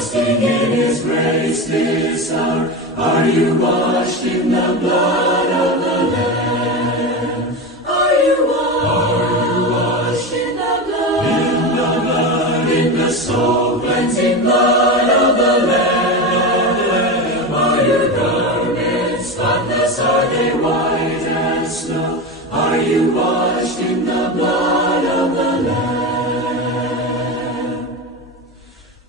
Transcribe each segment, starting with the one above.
trusting in His grace this hour? Are you washed in the blood of the Lamb? Are you washed in the blood? In the blood, in the soul-cleansing blood of the Lamb. Are your garments spotless? Are they white as snow? Are you washed in the blood of the Lamb?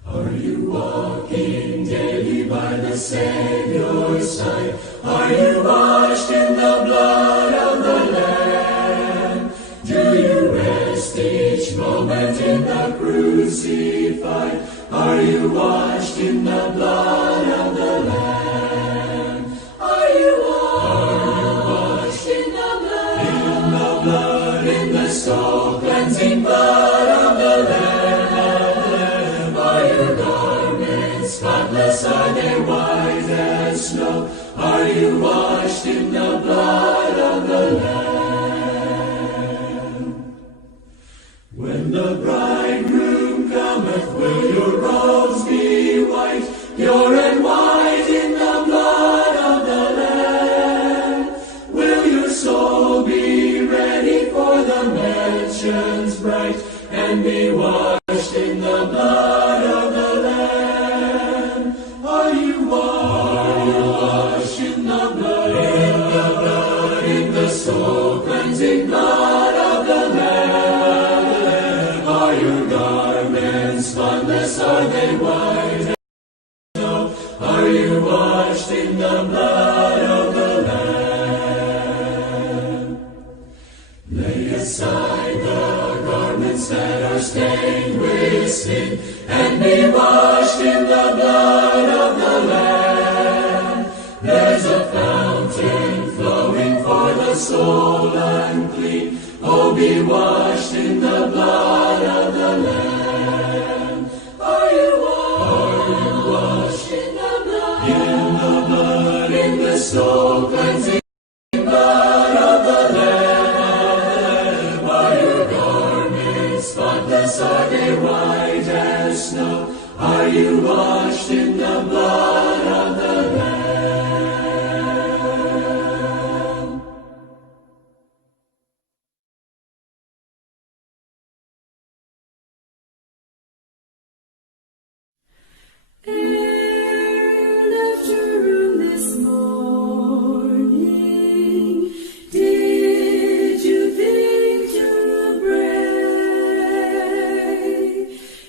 Are you walking daily by the Savior's side? Are you washed in the blood of the Lamb? Do you rest each moment in the crucified? Are you washed in the blood of the Lamb? Are you washed in the blood? In the blood, in the soul-cleansing blood of the Lamb. Are your garments spotless? Are they white as snow? Are you washed in the blood of the Lamb? When the bridegroom cometh, will your robes be white, pure and white in the blood of the Lamb? Will your soul be ready for the mansions bright, and be washed in the blood of the Lamb? Are you washed in the blood? In the blood, in the soul-cleansing blood of the Lamb. Are your garments spotless? Are they white as snow? Are you washed in the blood of the Lamb? Lay aside the garments that are stained with sin, and be washed in the blood of the Lamb. There's a fountain flowing for the soul unclean. Oh, be washed in the blood of the Lamb. Are you washed in the blood? In the blood, in the soul-cleansing blood of the Lamb. Are your garments spotless? Are they white as snow? Are you washed in the blood of the Lamb? Ere you left your room this morning, did you think to pray?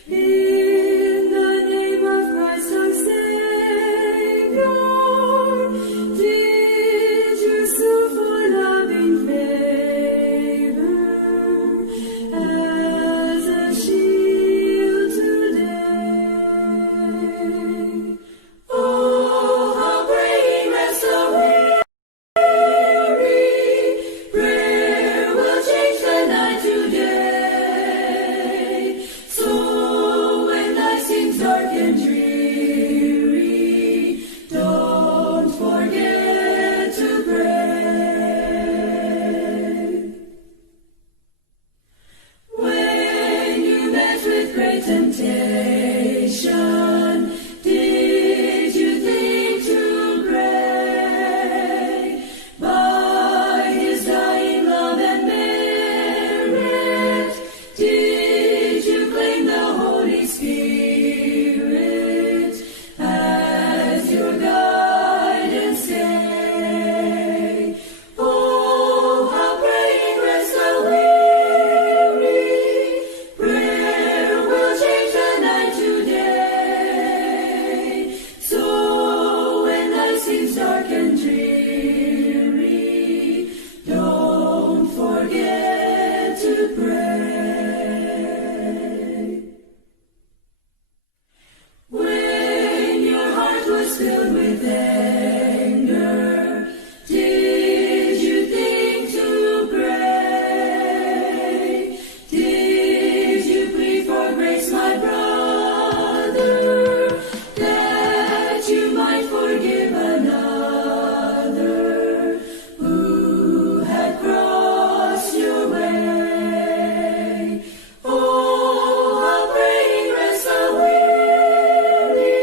In the name of Christ our Savior, did you sue for loving favor as a shield today? Oh, how praying rests the weary, prayer will change the night to day. So when life seems dark and dreary, don't forget to pray. When you met with great temptation, did you think to pray? By His dying love and merit, did you claim the Holy Spirit as your guidance stay? Oh, how praying rests the weary, prayer will change the night to day. So when life seems dark and dreary, don't forget to pray. When your heart was filled with anger, did you think to pray? Did you plead for grace, my brother, that you might forgive another who had crossed your way? Oh, how praying rests the weary,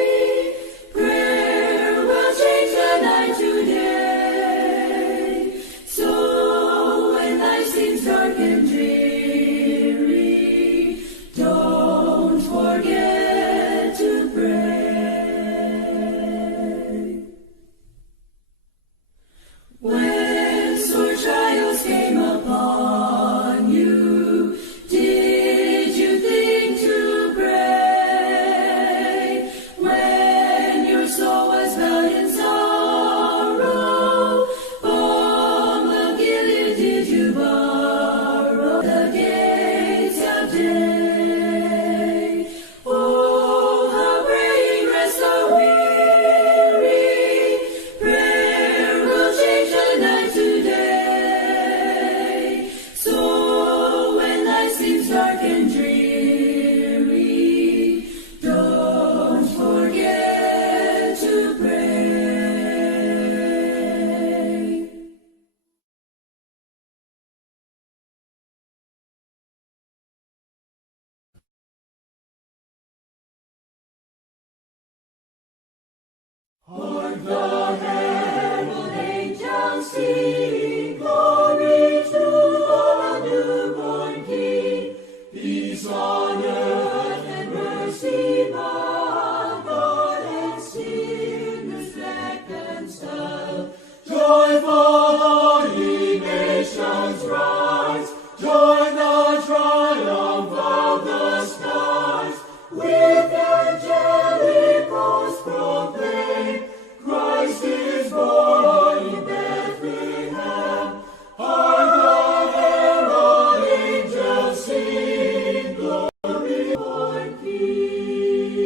The herald angels sing, glory to the newborn King. Peace on earth and mercy mild, God and sinners reconciled. Joyful all ye nations rise, join the triumph of the skies. With angelic hosts proclaim, Christ is born in Bethlehem. Hark the herald angels sing, glory, born King.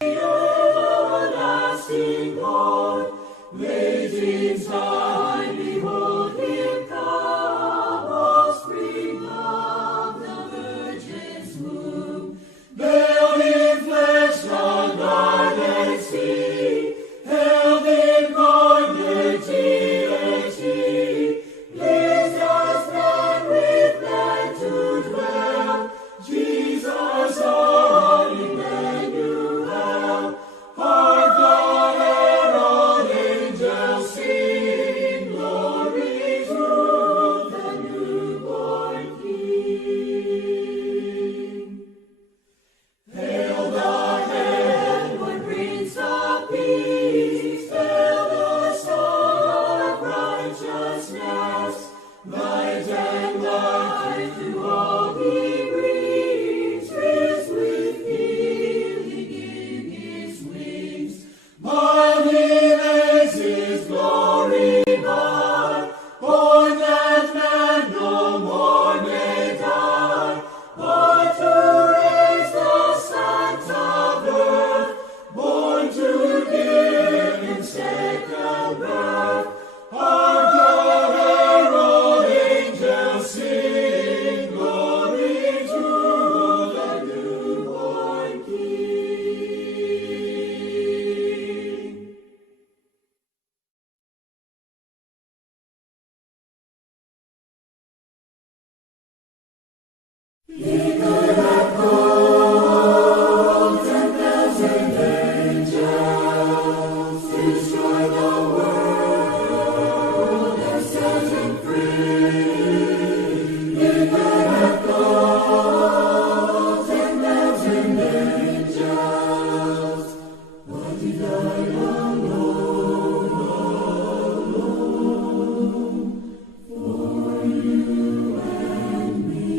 The everlasting Lord, lays in Zion, behold him come, offspring of the Virgin's womb. Veiled in flesh, the garden sea, held incarnate deity, pleased as man with man to dwell. Jesus our Emmanuel. Hark the herald angels sing, glory to the newborn King. Hail the heavenward Prince of Peace, hail the Son of righteousness. Light and life to all he brings, raised with healing in his wings. Mild he lays his glory by, born that man no more may die, born to raise the sons of earth, born to give him second birth. Hark the herald angels sing, glory to the newborn King. He could have called 10,000 angels, destroy the world and set him free. He could have called 10,000 angels, but he died alone for you and me.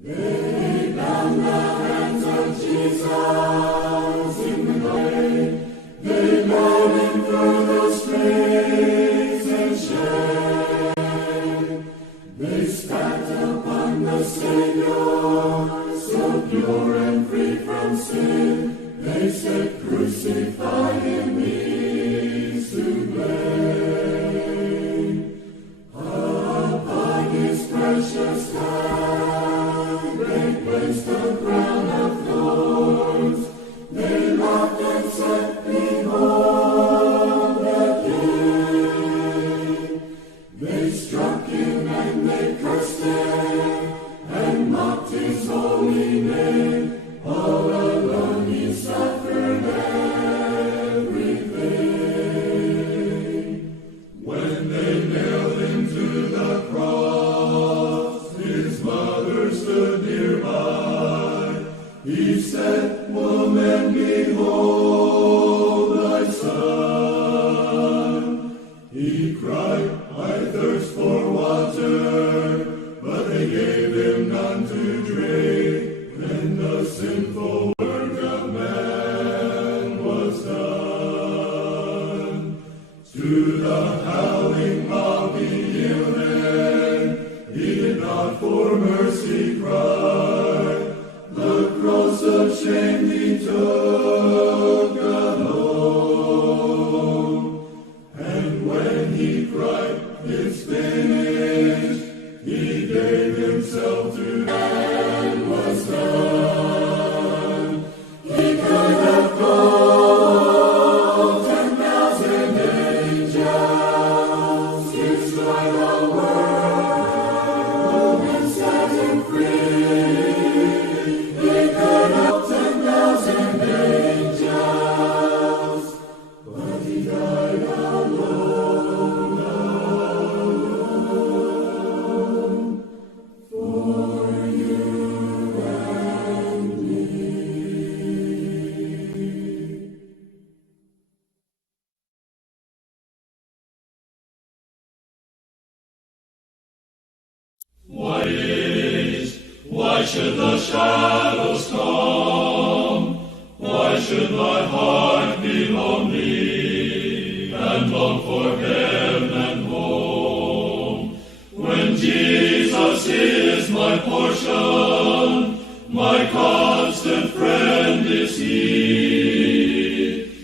They bound the hands of Jesus in the grave. They led him through the streets in shame. They spat upon the Savior, so pure and free from sin. They said, crucify him, he's to blame. Upon his precious head they placed a crown of thorns. They laughed and said, behold the King. They struck him and they cursed him and mocked his holy name. All alone he suffered everything. When they nailed him to the cross, his mother stood nearby. He said, woman, behold thy son. He cried, I thirst for water, but they gave him none to drink. Then the sinful work of man was done. To the howling mob he yielded, he did not for mercy cry. The cross of shame he took alone. And when he cried, it's finished, he gave himself shadows come, why should thy heart be lonely and long for heaven and home? When Jesus is my portion, my constant friend is he.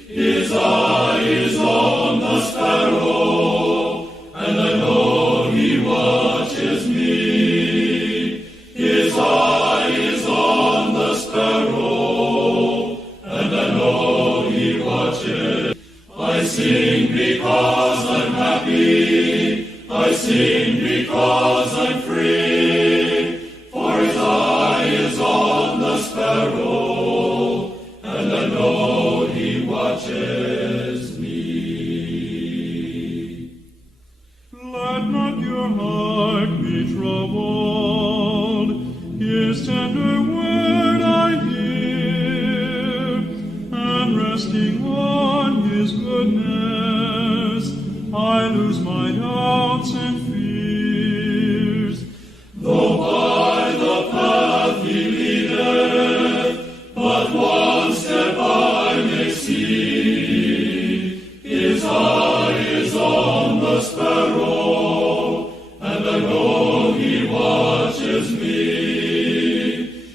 His eye is on the sparrow, and I know he watches me. His eye is on the sparrow, and I know he watches. I sing because I'm happy, I sing because I'm free, for his eye is on the sparrow, and I know he watches me. Let not your heart be troubled, his tender word I hear, and resting on his goodness, I lose my doubts and fears. Though by the path he leadeth, but one step I may see. His eye is on the sparrow, and I know he watches me.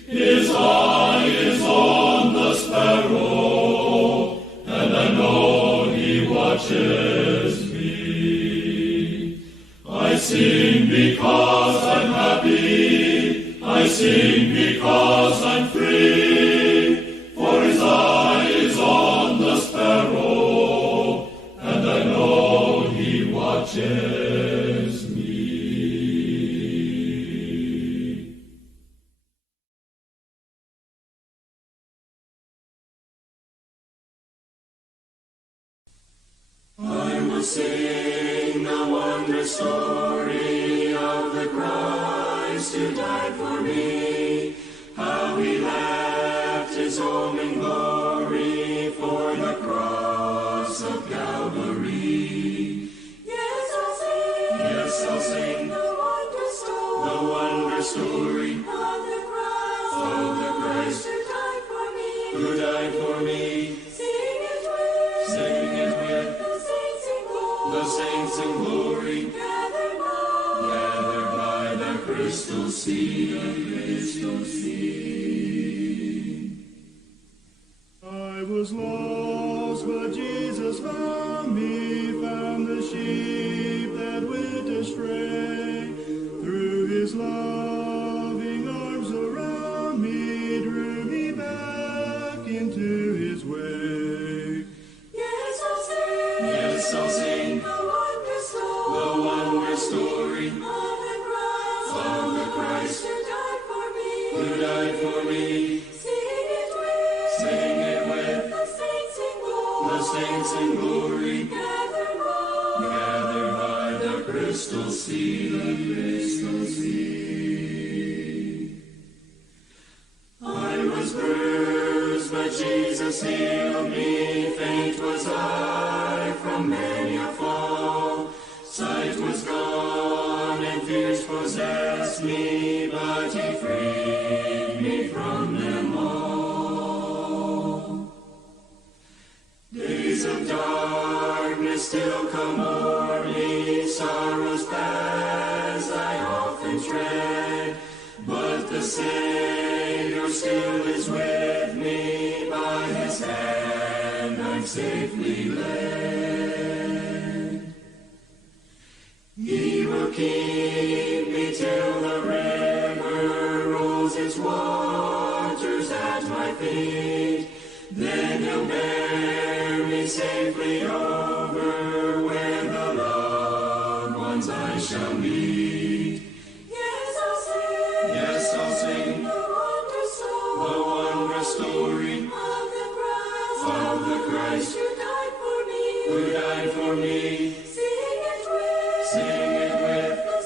His eye is on the sparrow, and I know he watches me. I sing because I'm happy, I sing because I'm free, for his eye is on the sparrow, and I know he watches me. I will sing the wondrous story of the Christ who died for me, how he left his home in glory for the cross of Calvary. Yes, I'll sing the wondrous story of the Christ who died for me. Sing it with The saints in glory, gathered by the crystal sea. I was lost, but Jesus found me, found the sheep that went astray. Through his loving arms around me, drew me back into his way. Yes, I'll sing The wondrous story of the Christ who died for me. for me. Sing it with The the saints in glory, gathered by the crystal sea. I was bruised, but Jesus healed me. Faint was I from many a fall. Sight was gone and fears possessed me, but he freed me from them all. Days of darkness still come o'er me, sorrows past I often tread, but the Savior still is with me, by his hand I'm safely led. He will keep me till the river rolls its waters at my feet, then he'll bear me safely over where the loved ones I shall meet. Yes, I'll sing the wondrous story of the Christ who died for me. Sing it with the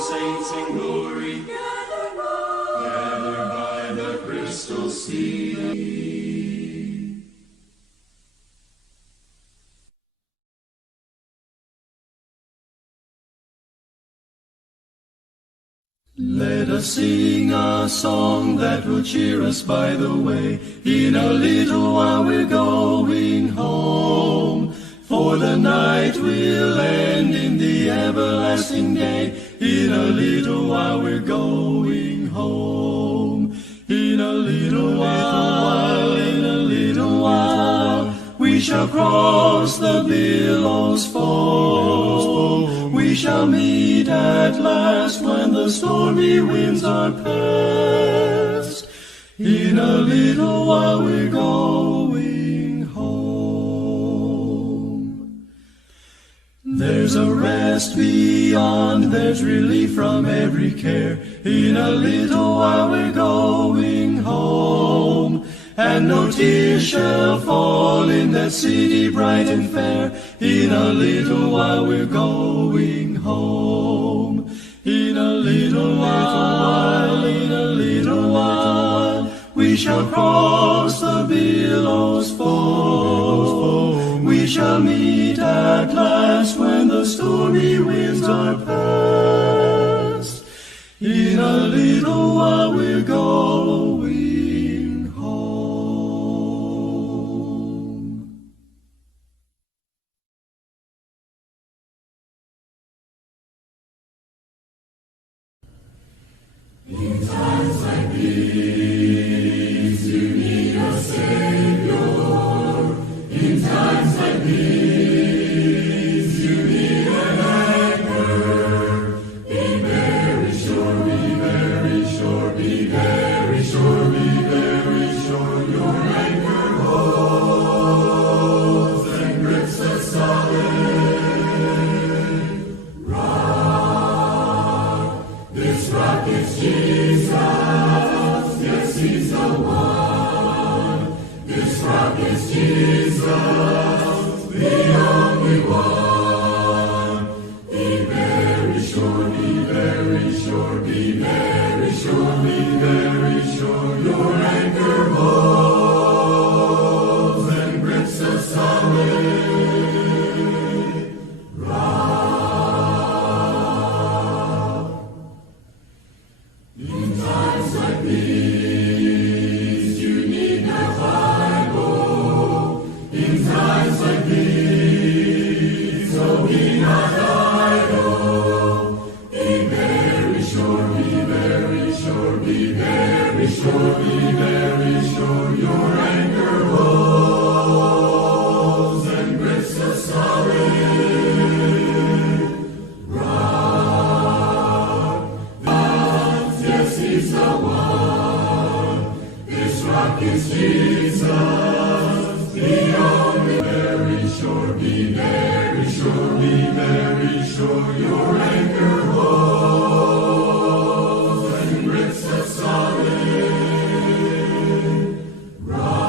saints in glory, gathered by the crystal sea. Let Let us sing a song that will cheer us by the way. In a little while we're going home, for the night will end in the everlasting day. In a little while we're going home. In a little while, in a little while, we shall cross the billows foam. We shall meet at last when the stormy winds are past. In a little while we're going home. There's a rest beyond, there's relief from every care. In a little while we're going home, and no tears shall fall in that city bright and fair. In a little while we're going home. In a little while, in a little while, we shall cross the billows foam. We shall meet at last when the stormy winds are past. In a little while we're going home. In times like these, you need a Savior. In times like these, you need an anchor. Be very sure, be very sure, be very sure, be very sure. Your anchor holds and grips a solid rock. This rock is Jesus, yes, He's the one. This rock is Jesus, the only one. Be very sure, be very sure, be very sure, be very sure. Your anchor holds and grips a solid rock. In times like these, you need the Bible. In times like these, so be not idle. Be very sure, be very sure, be very sure, be very sure. Your anchor holds and grips a solid rock. Yes, He's the one. This rock is Jesus, the only. Very sure, be very sure, be very sure. Your anchor holds and grips a solid rock.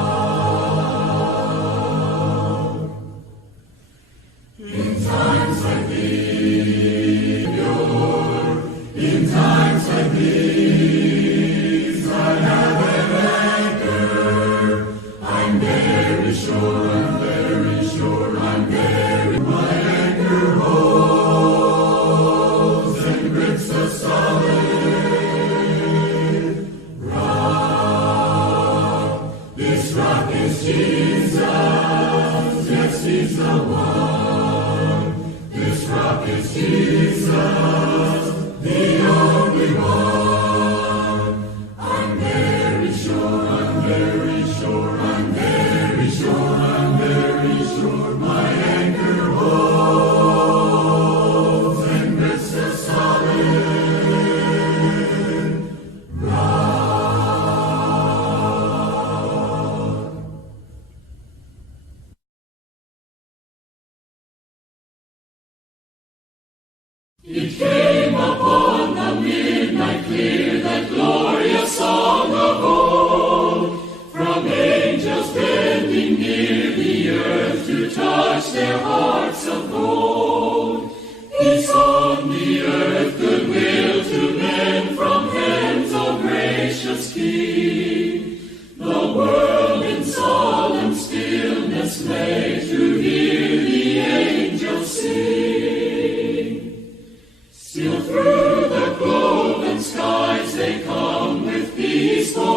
In times like these, in times like these, I have an anchor. I'm very sure, I'm very sure, I'm very. My anchor holds and grips a solid rock. This rock is Jesus, yes, He's the one. This rock is Jesus, the only one. I'm very sure, I'm very sure, I'm very sure, I'm very sure. My anchor holds and grips a solid rock. It came upon the midnight clear, that glorious song of old, from angels bending near the earth to touch their hearts of gold. Peace on the earth, goodwill to men, from hands, O gracious King. The world in solemn stillness lay to hear the angels sing. Still through the cloven skies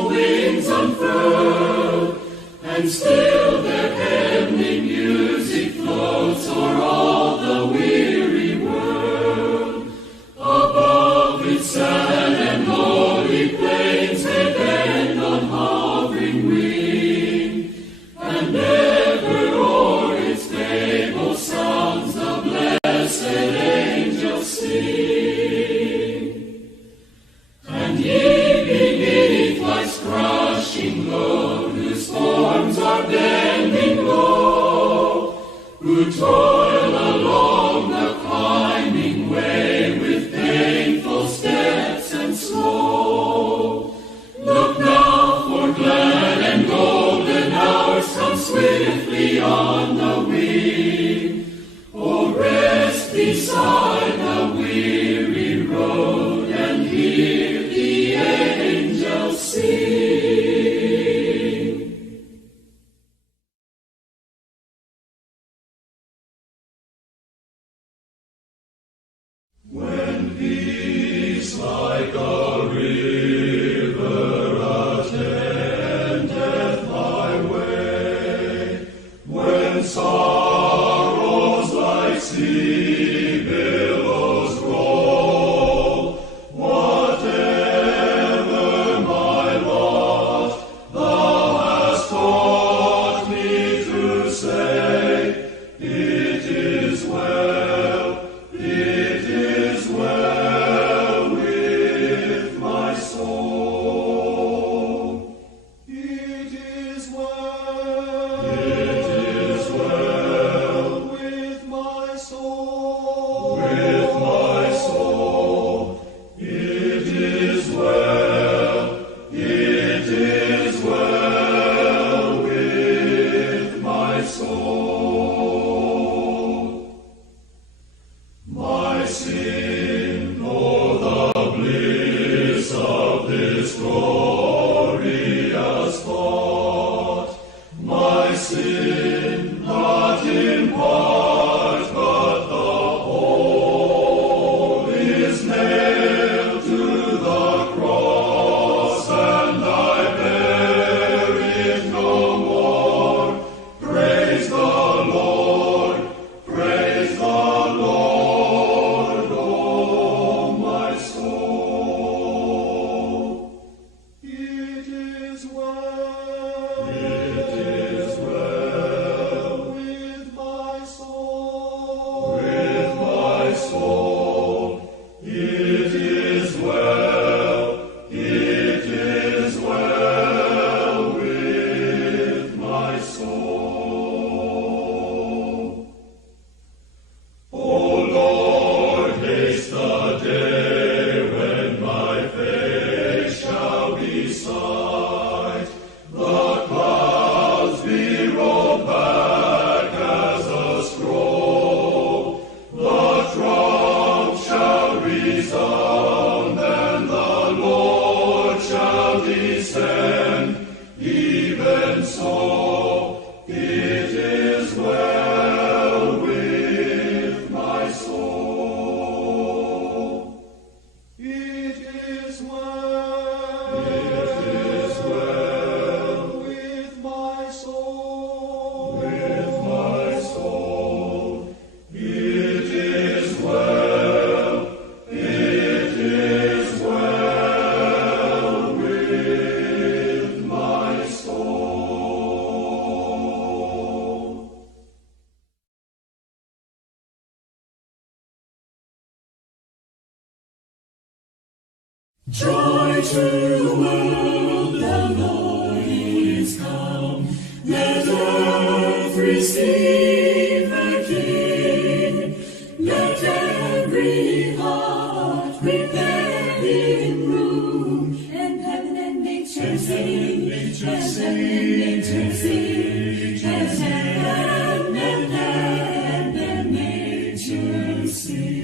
all wings unfurled, and still their heavenly music floats o'er all the weary world. Above its sad and lonely plains they bend on hovering wing, and ever o'er its fabled sounds the blessed angels sing. And ye beneath life's crushing load, whose forms are bending low, who toil along the climbing way with painful steps and slow, look now for glad and golden hours come swiftly on the wing. Oh, rest beside the weary road and hear the angels sing. When peace like a river attendeth thy way, when sorrows like sea billows roll, whatever my lot, thou hast taught me to say, it is well, it is well with my soul. It is well, it is well with my soul, with my soul. It is well, it is well with my soul. My sin, nor the bliss of this glorious thought. My sin, not in part, but the whole, is nailed to the cross, and I bear it no more. Praise the Lord, praise the Lord, oh my soul. It is well, it is well with my soul, with my soul. It is well, it is well with my soul. O Lord, haste the day when my face shall be sight. The clouds be rolled back as a scroll. The trump shall resound, and the Lord shall descend. Even so, it is well with my soul. It is well, with my soul, with my soul. It is well, it is well with my soul. Joy to the world, the Lord is come. Let earth receive her King. Let every heart prepare him room. And heaven and nature sing, and heaven and nature sing, and heaven and nature sing.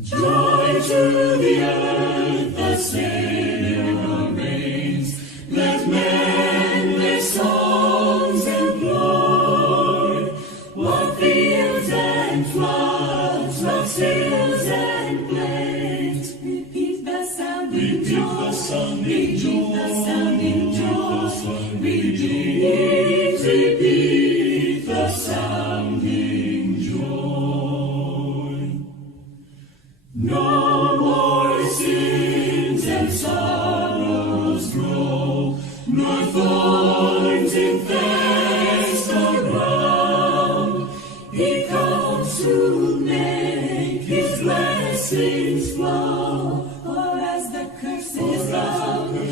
Joy to the earth, the Savior reigns. Let men their songs employ. What fields and floods, what sails and plains. Repeat the sounding joy. sounding joy, repeat the sounding joy. No more sins and sorrows grow, nor thorns infest the ground. He comes to make his blessings flow, or as the curses come, or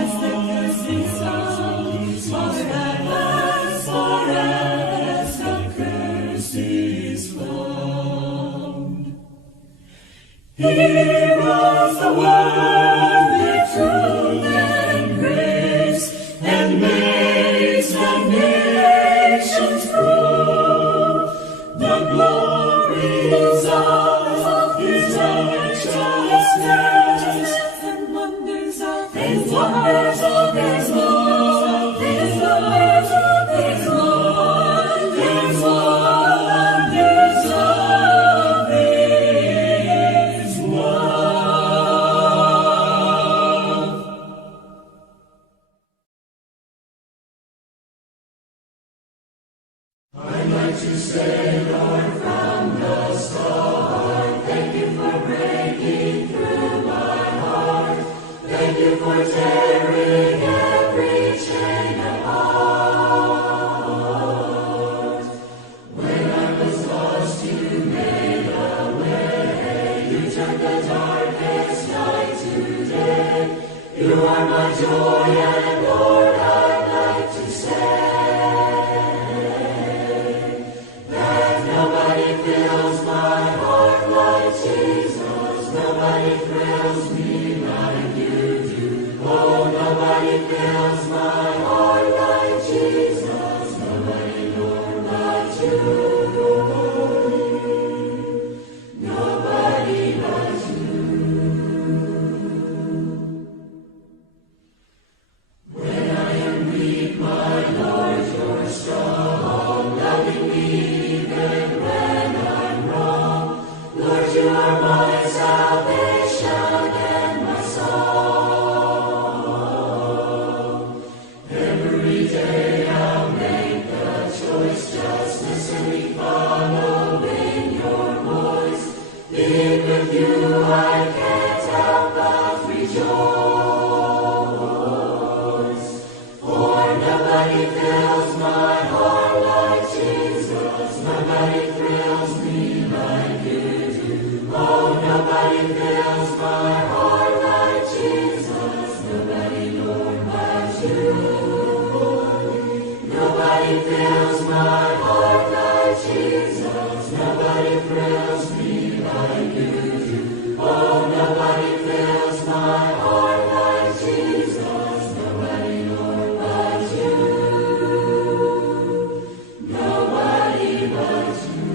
as the curses come, for as the curse is found. Hear us the word with truth and grace, and makes the nations prove the glories of his righteousness, and wonders of his love, his love, his love, his love, his wonders of his love. I'd like to say, Lord, from the start, thank you for breaking through my heart. Thank you for tearing every chain apart. When I was lost, you made a way. You turned the darkest night to day. You are my joy, and Lord, I'd like to say that nobody fills my heart like Jesus. Nobody thrills me like you do. Oh, nobody fills my heart like Jesus. Nobody, Lord, like you. Nobody but you. When I am weak, my Lord, you're strong, loving me even when I'm wrong. Lord, you are my salvation and my song. Every day I'll make the choice, just listening, following your voice. Being with you, I can't help but rejoice. For nobody fills my heart like Jesus. Nobody thrills me like you do. Oh, nobody fills my heart like Jesus. Nobody, Lord, but you. Nobody fills my heart like Jesus. Nobody thrills me like you do. Oh, nobody fills my heart like Jesus. Nobody, Lord, but you. Nobody but you.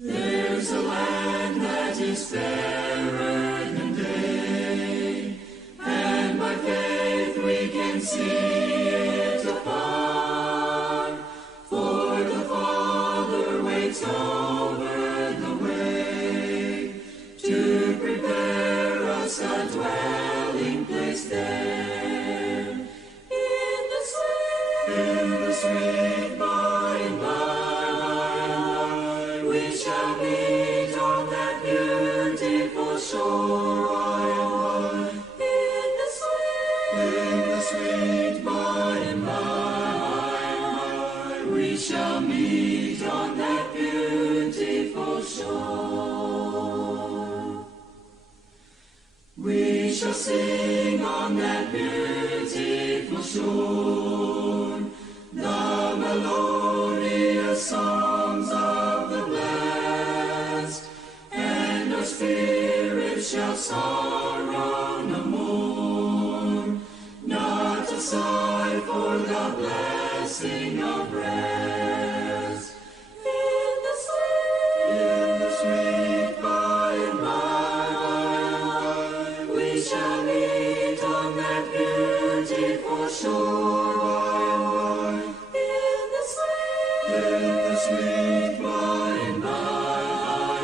There's a land that is fairer than day, and by faith we can see it afar. For the Father waits over the way to prepare us a dwelling place there. In the sweet by and by, we shall meet on that beautiful shore. In the sweet by and by, we shall meet on that beautiful shore. We shall sing on that beautiful shore the melodious songs of the blessed, and our spirits shall sorrow no more, not a sigh for the blessing of rest. In the sweet by and by, we shall meet on that beautiful shore. sweet by and by,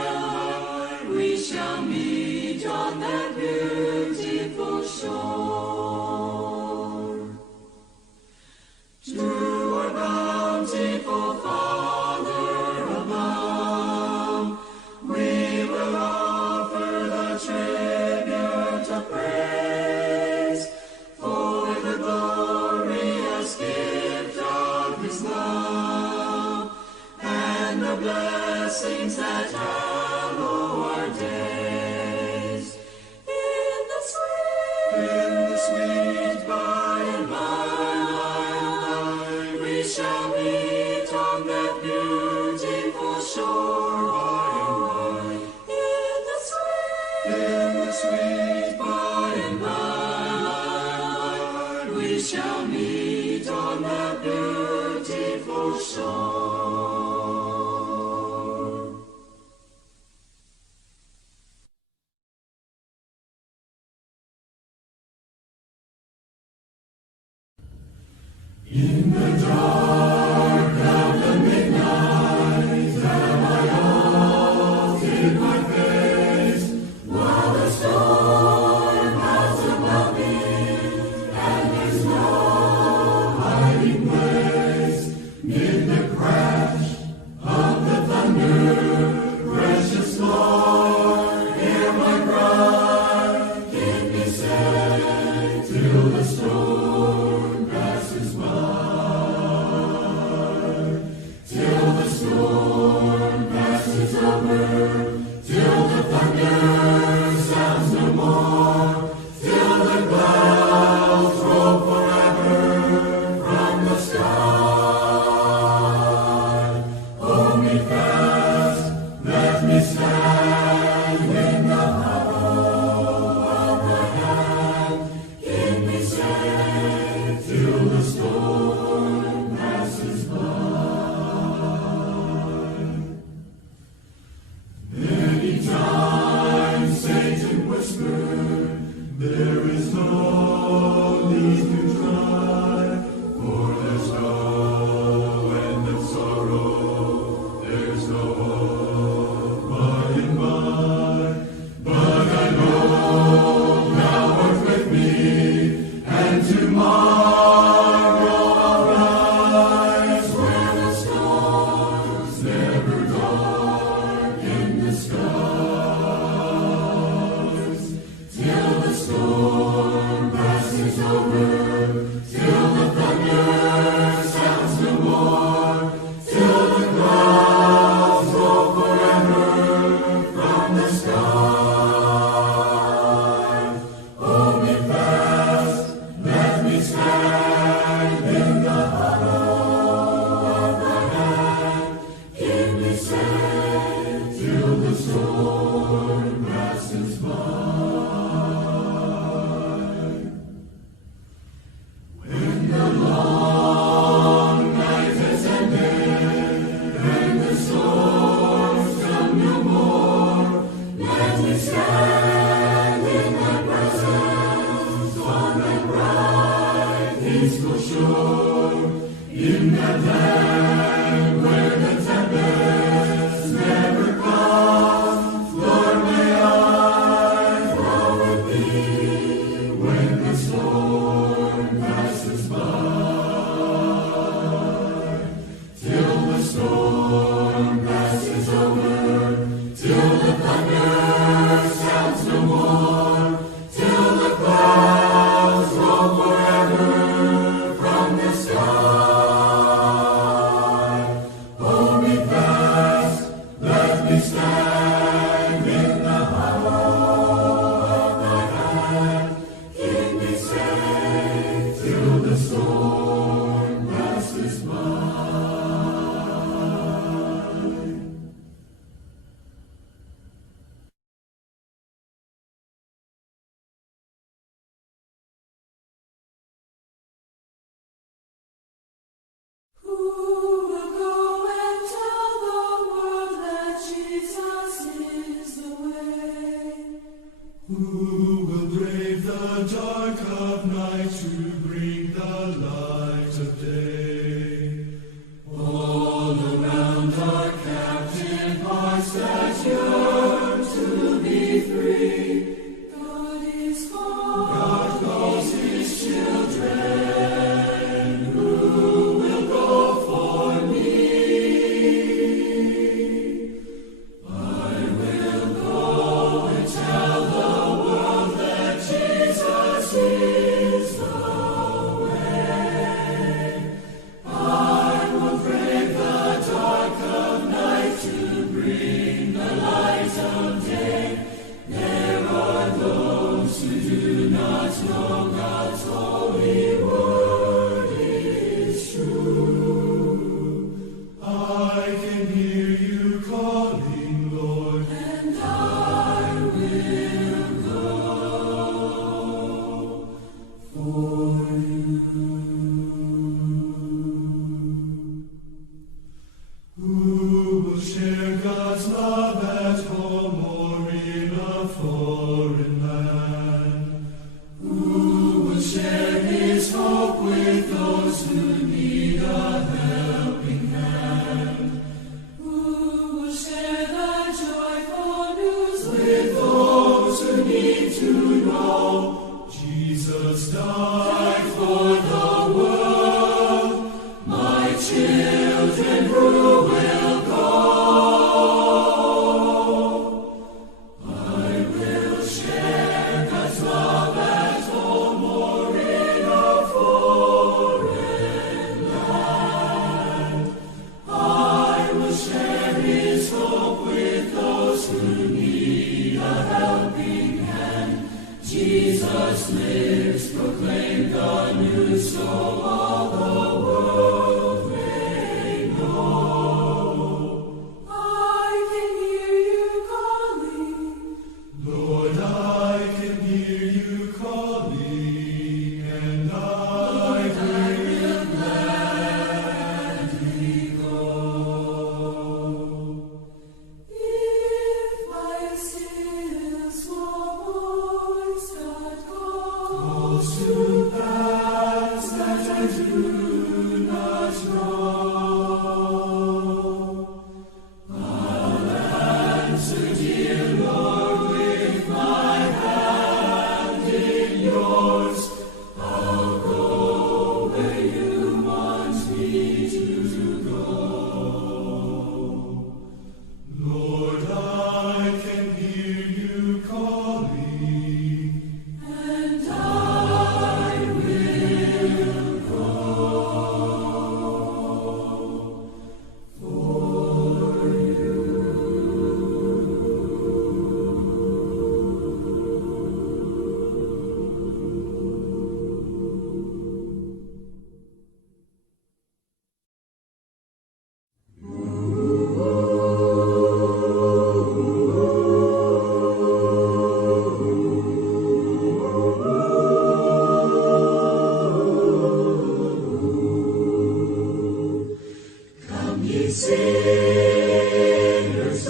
we shall meet on that beautiful shore. To our bountiful Father above, we will offer the tribute of praise for the glorious gift of His love and the blessings that hallow our days. In the sweet by and by, we shall meet on that beautiful shore by and by. In the sweet by and by, we shall meet on that beautiful shore. In the dark of the midnight, have I altered my face, while the storm has above me, and there's no hiding place. Mid the crash of the thunder, precious Lord, hear my cry, keep me safe till the storm passes by. Till the storm passes over, till the thunder sounds no more, till the clouds roll forever from the sky. Hold me fast, let me stand in the hollow of thy hand. Keep me safe till the storm passes by. Many times Satan whispered, there is no need to try, for there's no end of sorrow, there's no hope by and by. But I know thou art with me, and tomorrow I'll rise where the stars never darken the skies. Till the storm passes over, till the thunder sounds no more, till the clouds roll forever from the sky. Hold me fast, let me stand in the hollow of thy hand. Keep me safe till the storm passes by. When the long night has ended and the storms come no more, let me stand in thy presence on that bright, peaceful shore, in that land where the tempest never comes. Lord, may I dwell with thee when the storm passes by. Till the storm passes over, till the thunder sounds no more, till the clouds roll forever from the sky. Hold me fast, let me stand in the hollow of thy hand. Keep me safe till the storm passes by. Who will go and tell the world that Jesus is the way? Who will brave the dark of night to bring the light of day? All around then who will go? I will share God's love at home or in a foreign land. I will share His hope with those who need a helping hand. Jesus lives, proclaim the news so all the world may know. I can hear you calling. Lord, I can hear you calling, and I will gladly go. If by a still small voice that calls To paths that I do not know, I'll answer, dear Lord, with my hand in yours. I'll go where you want me to go. Lord, I can hear you calling, and I will go. Come ye sinners,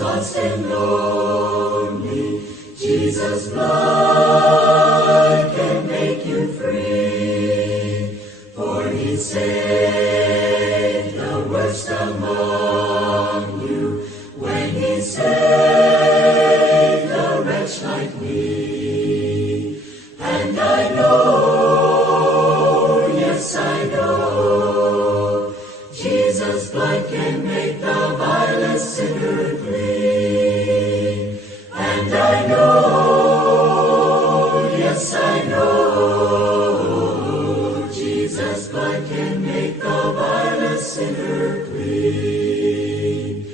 lost and lonely, Jesus' blood can make you free. For He saved the worst among you when He saved a wretch like me. And I know, yes I know, Jesus' blood can make the vilest sinner clean. And I know, yes I know, Jesus' blood can make the vilest sinner clean.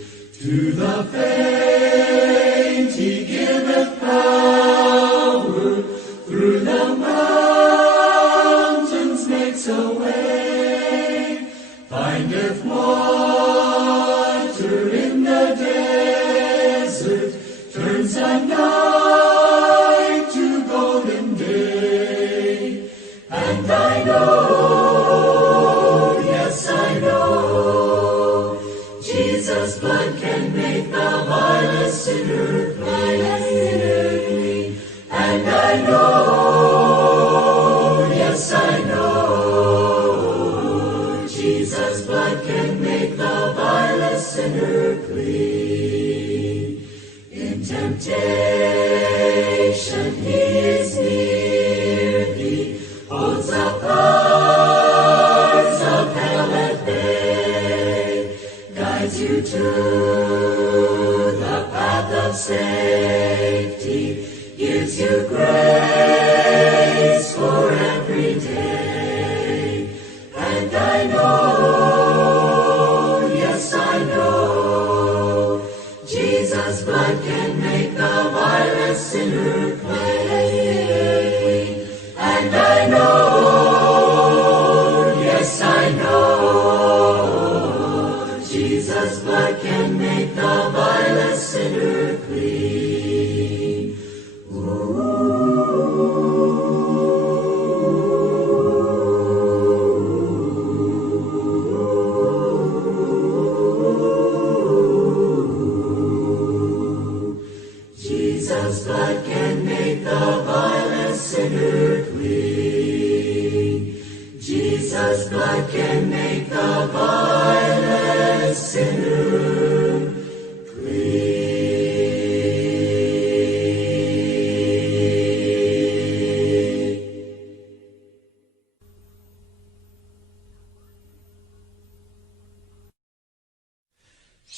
To the faint He giveth power, through the mountains makes a way, findeth water in the desert, turns the night to golden day. And I know, yes I know, Jesus' blood can make the vilest sinner clean. And I know, yes I know, Jesus' blood can make the vilest sinner clean. In temptation He is near thee, holds the powers of hell at bay, guides you to the path of safety, gives you grace for every day. And I know, yes I know, Jesus' blood can make the vilest sinner clean. And I know, yes I know, Jesus' blood can make the vilest sinner clean.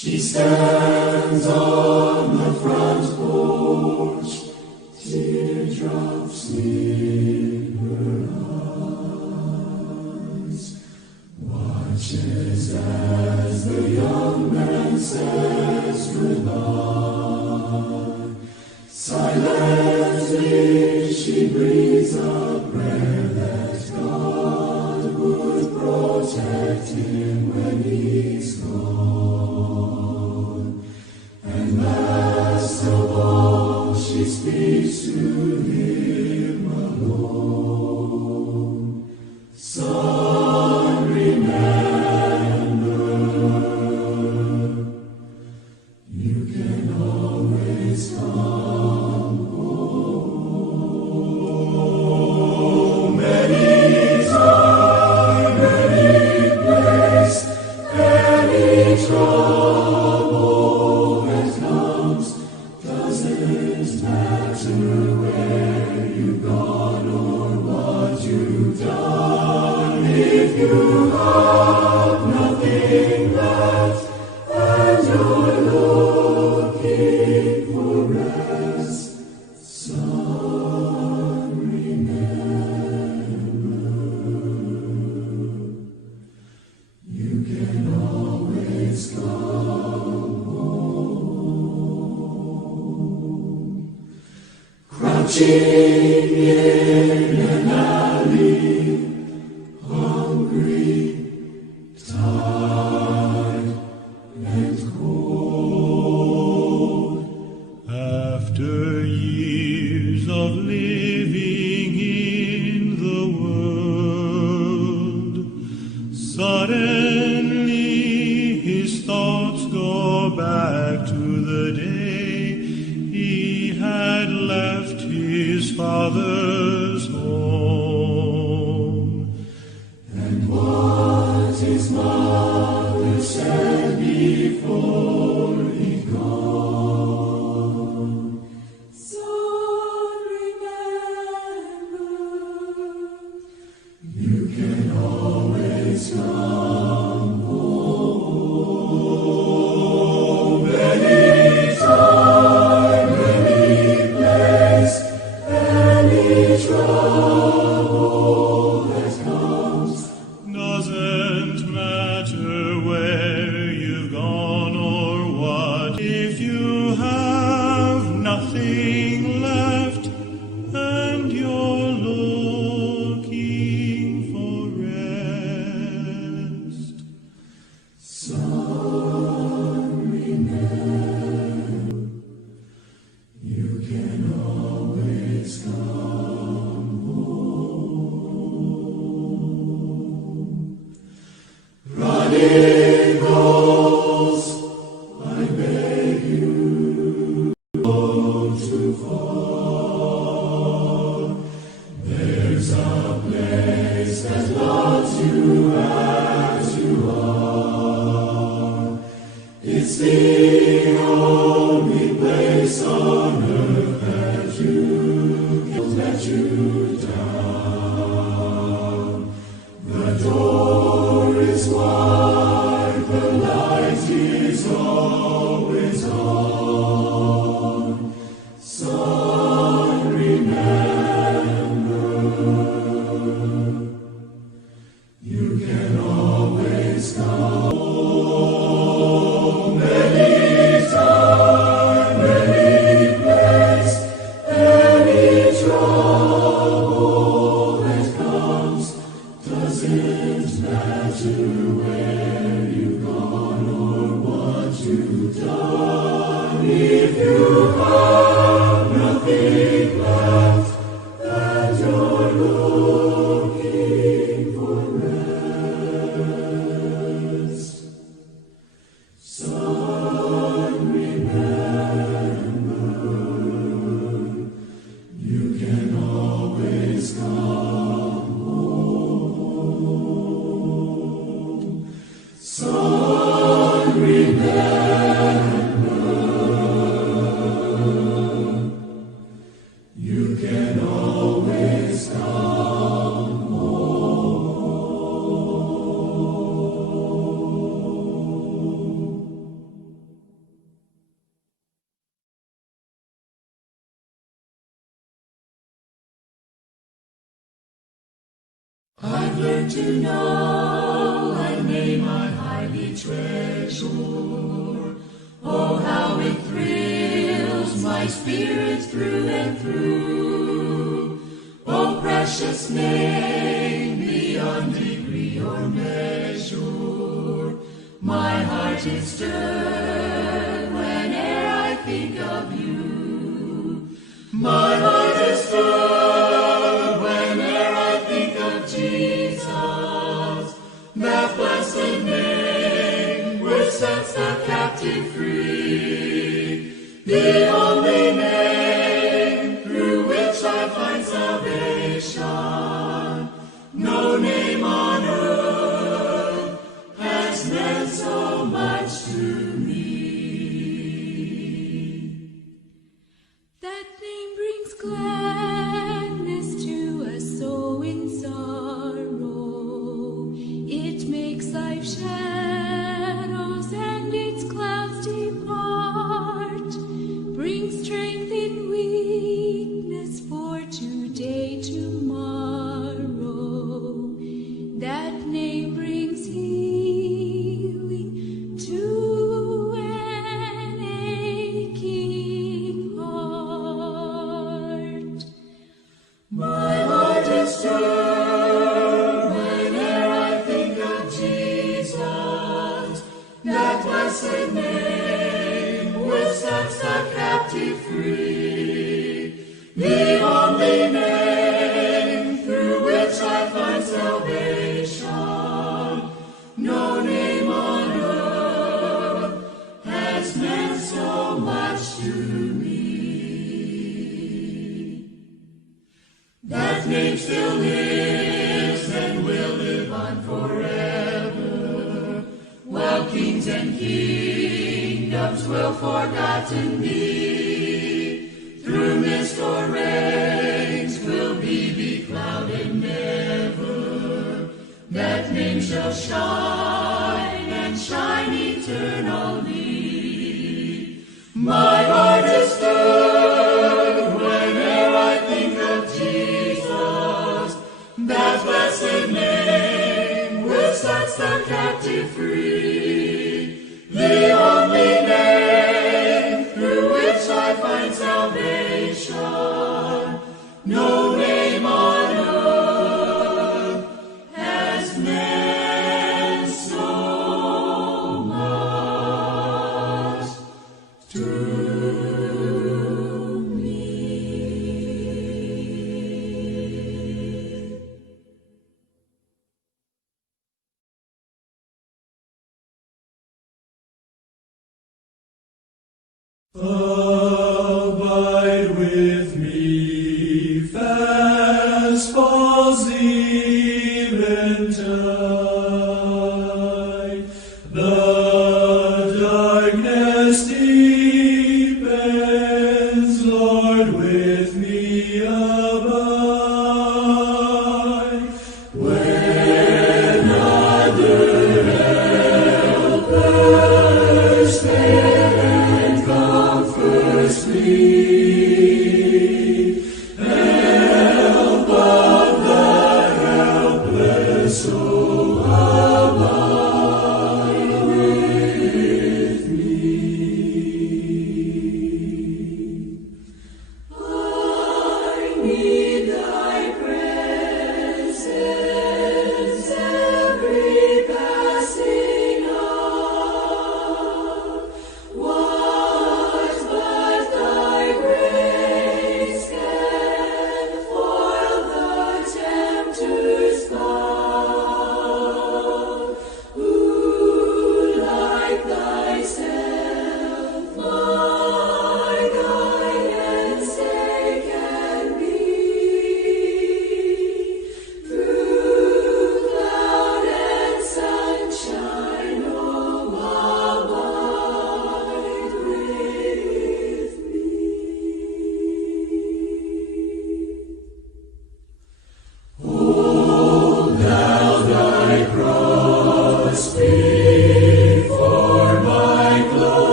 She stands on the front porch, teardrops in her eyes, watches as the young man says goodbye. Silently she breathes a prayer that God would protect him when he's gone. And last of all, she speaks to him alone. Son, remember, you can always come home. Any time, any place, any trouble that comes, doesn't matter where you've gone or what you've done. If you have nothing left and you're looking for rest, son, remember, you can always come home. Crouching in an alley, hungry, tired, and cold. After years of living in the world, suddenly his thoughts go back to the day he had left his father's home. And what his mother said before he'd gone. Son, remember, you can always come home. Any time, any place, any trouble that comes, Doesn't matter where you've gone or what. If you have nothing left and you're looking for rest, son, remember, you can always come home. Running goes, I beg you, go too far. There's a place that loves you as you are. It's the only place on earth that you can let you down. The door is wide, the light is always on. Son, remember, you can always come home. Any time, any place, any trouble that comes, doesn't matter where you've gone or what you've done. If you have nothing left and you're looking for rest, son, remember, you can always come home. Son, remember, you can always come home. I've learned to know a name I highly treasure. Oh, how it thrills my spirit through and through. Oh, precious name beyond degree or measure. My heart is stirred whene'er I think of you. My heart is stirred whene'er I think of Jesus, that blessed name which sets the captive free, the only name through which I find salvation. No name on earth has meant so much to me. That name brings gladness to a soul in sorrow. It makes life shadows and its clouds depart. Brings strength in weakness for today, tomorrow. That name brings healing to an aching heart. My heart is stirred whene'er I think of Jesus, that blessed name which sets the captive free, the only name through which I find salvation. No name on earth has meant so much to me. That name still lives and will live on forever, while kings and kingdoms will forgotten be. Through mist or rains will be beclouded never. That name shall shine and shine eternally. My heart is stirred whene'er I think of Jesus, that blessed name which sets the captive free, the only name through which I find salvation. No name on earth has meant so much to me. Abide with me, fast falls eventide. The darkness deepens, Lord, with me abide. When other helpers fail and comfort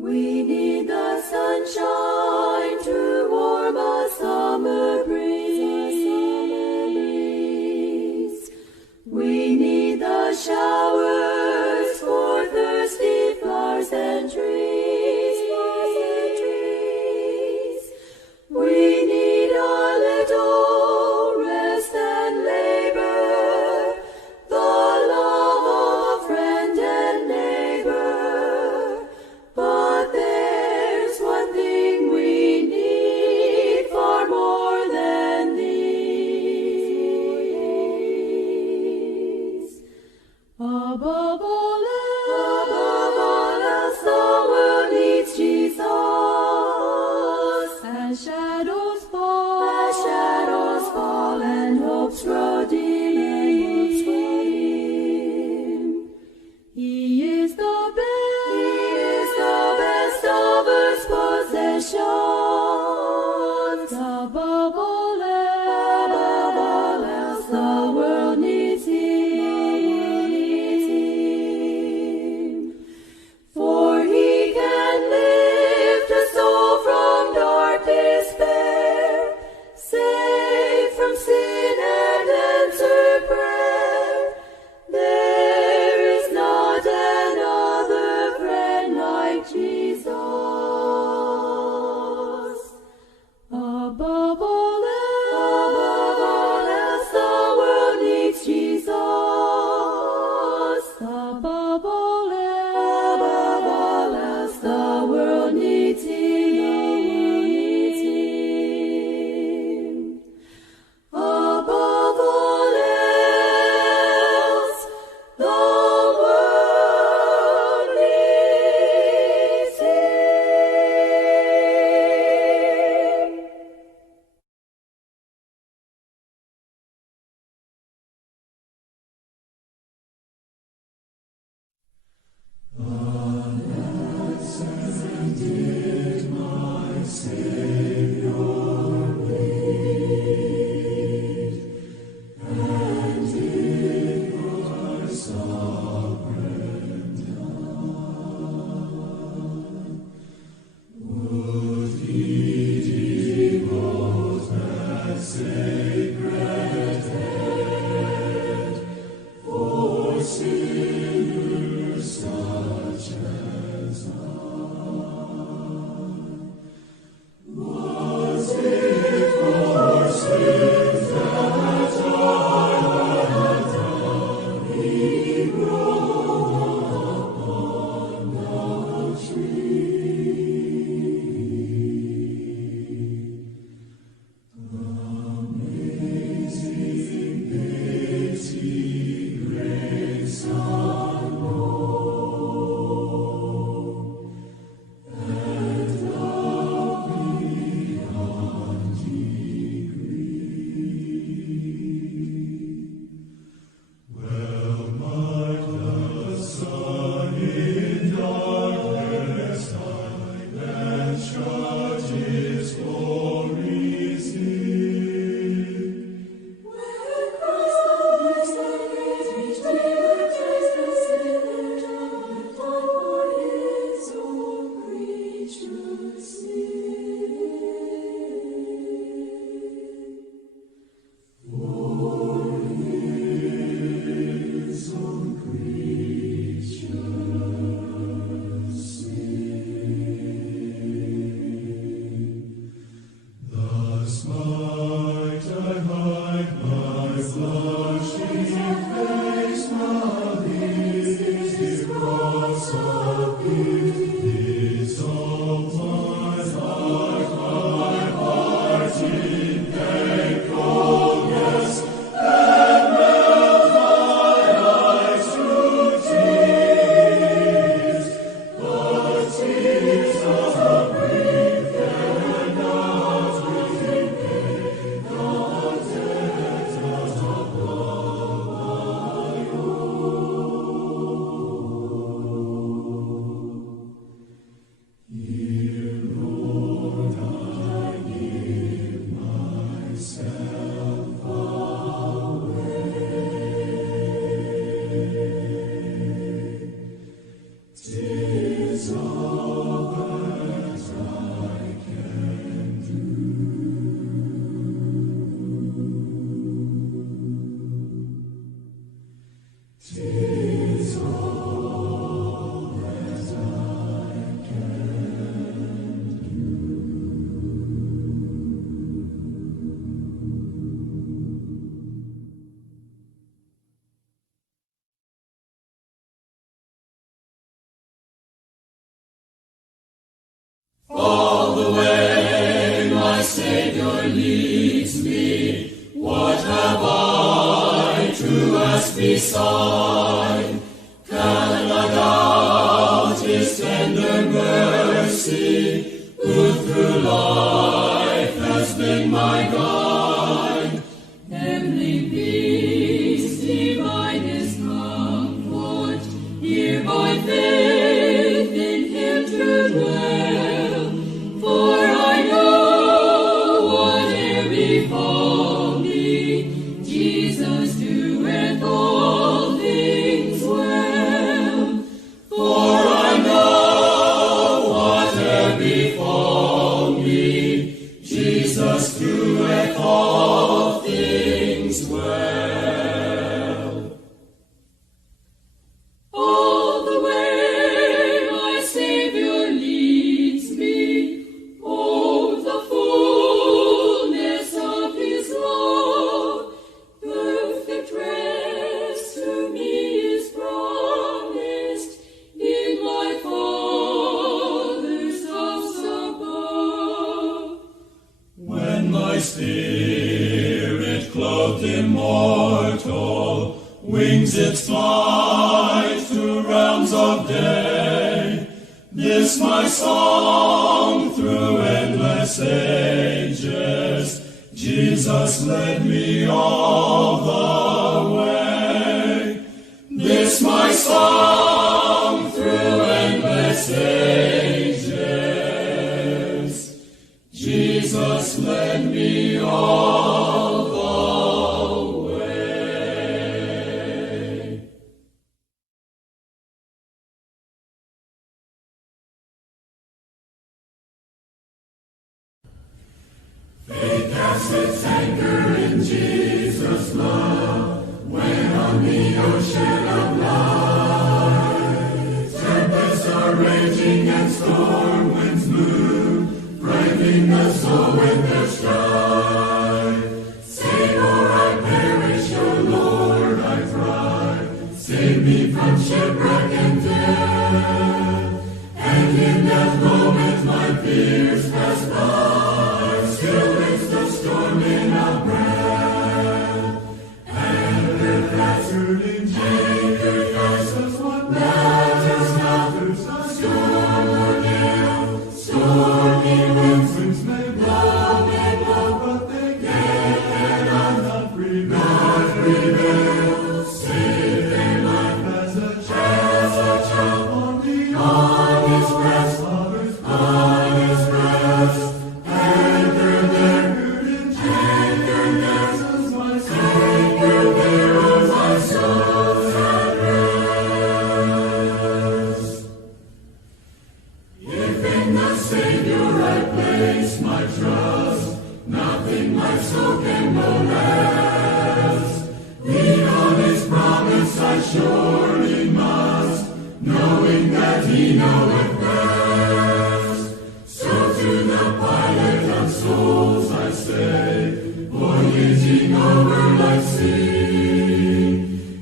We need the sunshine to warm a summer breeze. We need the showers for thirsty flowers and trees. We need a little rest and labor, the love of friend and neighbor. But there's one thing we need far more than the way my Savior leads me, what have I to ask beside? Can I doubt His tender mercy, who through life has been my guide? Heavenly peace, divinest comfort, here by faith in Him to dwell. For I know whate'er befall me, Jesus doeth all things well. For I know whate'er befall me, Jesus doeth all things well. All the way my Savior leads me, oh, the fullness of His love, perfect rest to me is promised in my Father's house above. When my spirit, clothed immortal, wings its flight through realms of day, this my song through endless ages, Jesus led me all the way. This my song through endless ages, Jesus led me all the way. Faith casts its anchor in Jesus' love, when on the ocean of life tempests are raging and storm winds move, frightening the soul with their strife. Save or I perish, O Lord, I cry. Save me from shipwreck and death. And in that moment my fears pass by, still is the storm in a breath. Anchor fast, anchor fast, what matters not through storm or gale, stormy winds may blow, but they cannot prevail. Save their life as a child on His breast, on His breast. Anchor there, as my soul's at rest. If in the Savior I place my trust, nothing my soul can molest. Lean on His promise I surely must, knowing that He knoweth best. So to the pilot of souls I say, voyaging over life's sea,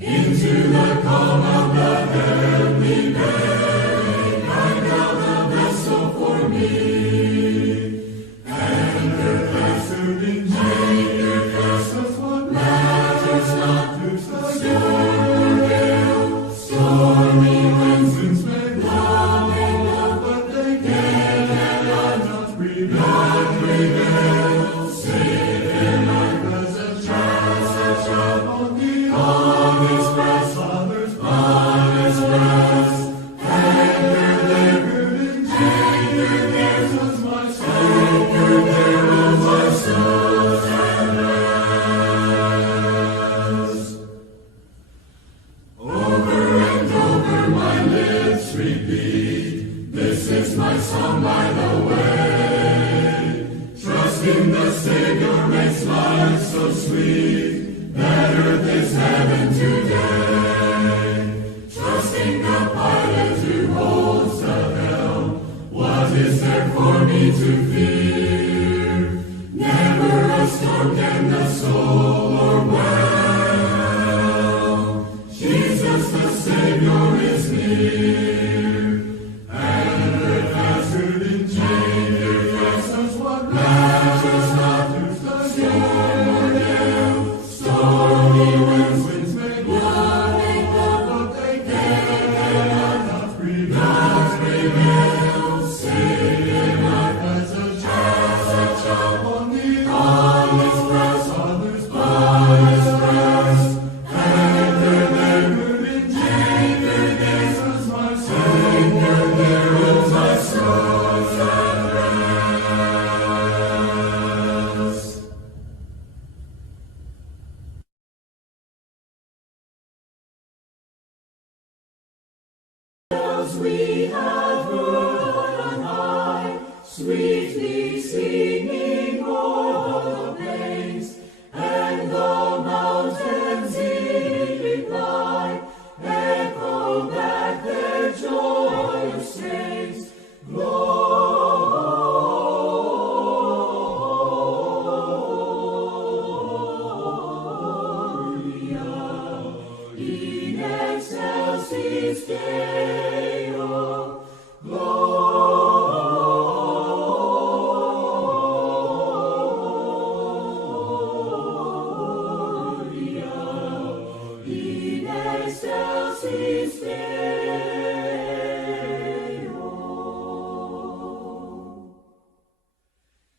into the calm of the heavenly bay, guide thou the vessel for me. Anchor fast, what matters not through storm or gale, stormy winds may blow, but they cannot prevail. Save their life as a child on His breast, on His breast. Anchor there, as my soul's at rest. Over and over my lips repeat, this is my song by the way. Trusting the Savior makes life so sweet, that earth is heaven today. Trusting the we have heard on high, sweetly singing o'er the plains, and the mountains in reply echo back their joyous strains. Gloria in excelsis Deo. Gloria in excelsis Deo.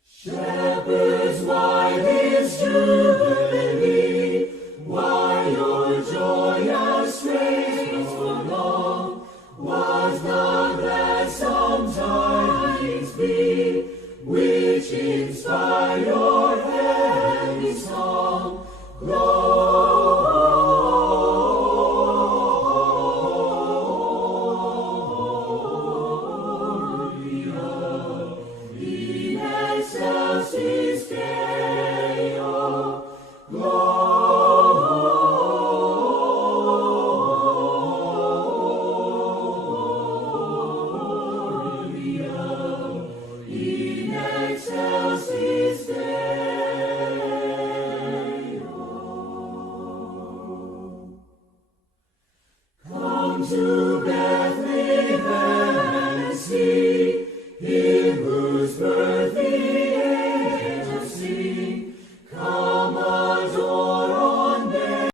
Shepherds, why this jubilee? Why your joyous strains for long? Was the gladsome tidings be, which inspire your heavenly song? Gloria in excelsis Deo. Gloria in excelsis Deo. Come to Bethlehem and see Him whose birth the angels sing. Come adore on Bethlehem.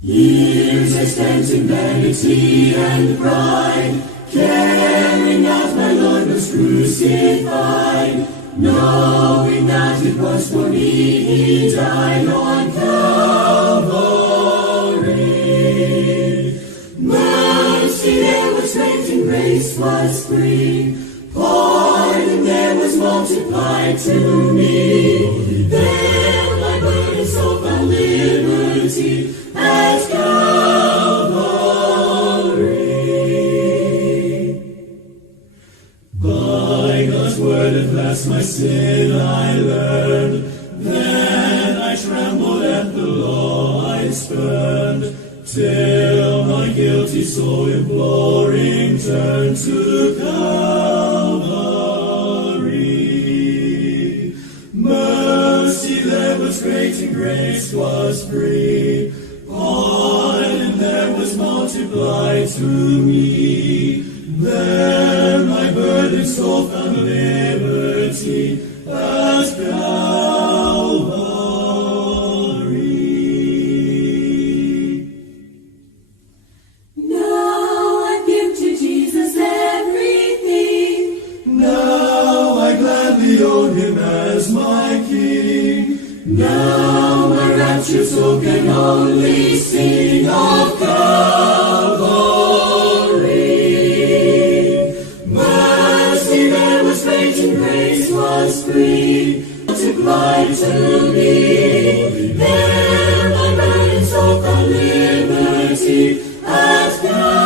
Years are spent in vanity and pride, caring as my Lord was crucified, knowing that it was for me He died on Calvary. Mercy there was great and grace was free, pardon there was multiplied to me. There my burden soul found liberty at Calvary. By God's word at last my sin I learned, then I trembled at the law I spurned, till my guilty soul imploring turned to Calvary. Mercy there was great and grace was free, pardon there was multiplied to me. There my burdened soul found liberty at Calvary. Now I give to Jesus everything. Now I gladly own Him as my King. Now my raptured soul can only sing of Calvary. Mercy there was great and grace was free, multiplied to me. There my burdened soul found liberty at Calvary.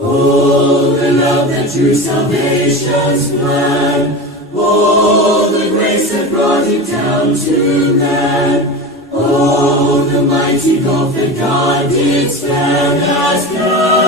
Oh, the love that drew salvation's plan, oh, the grace that brought it down to man, oh, the mighty gulf that God did span at Calvary.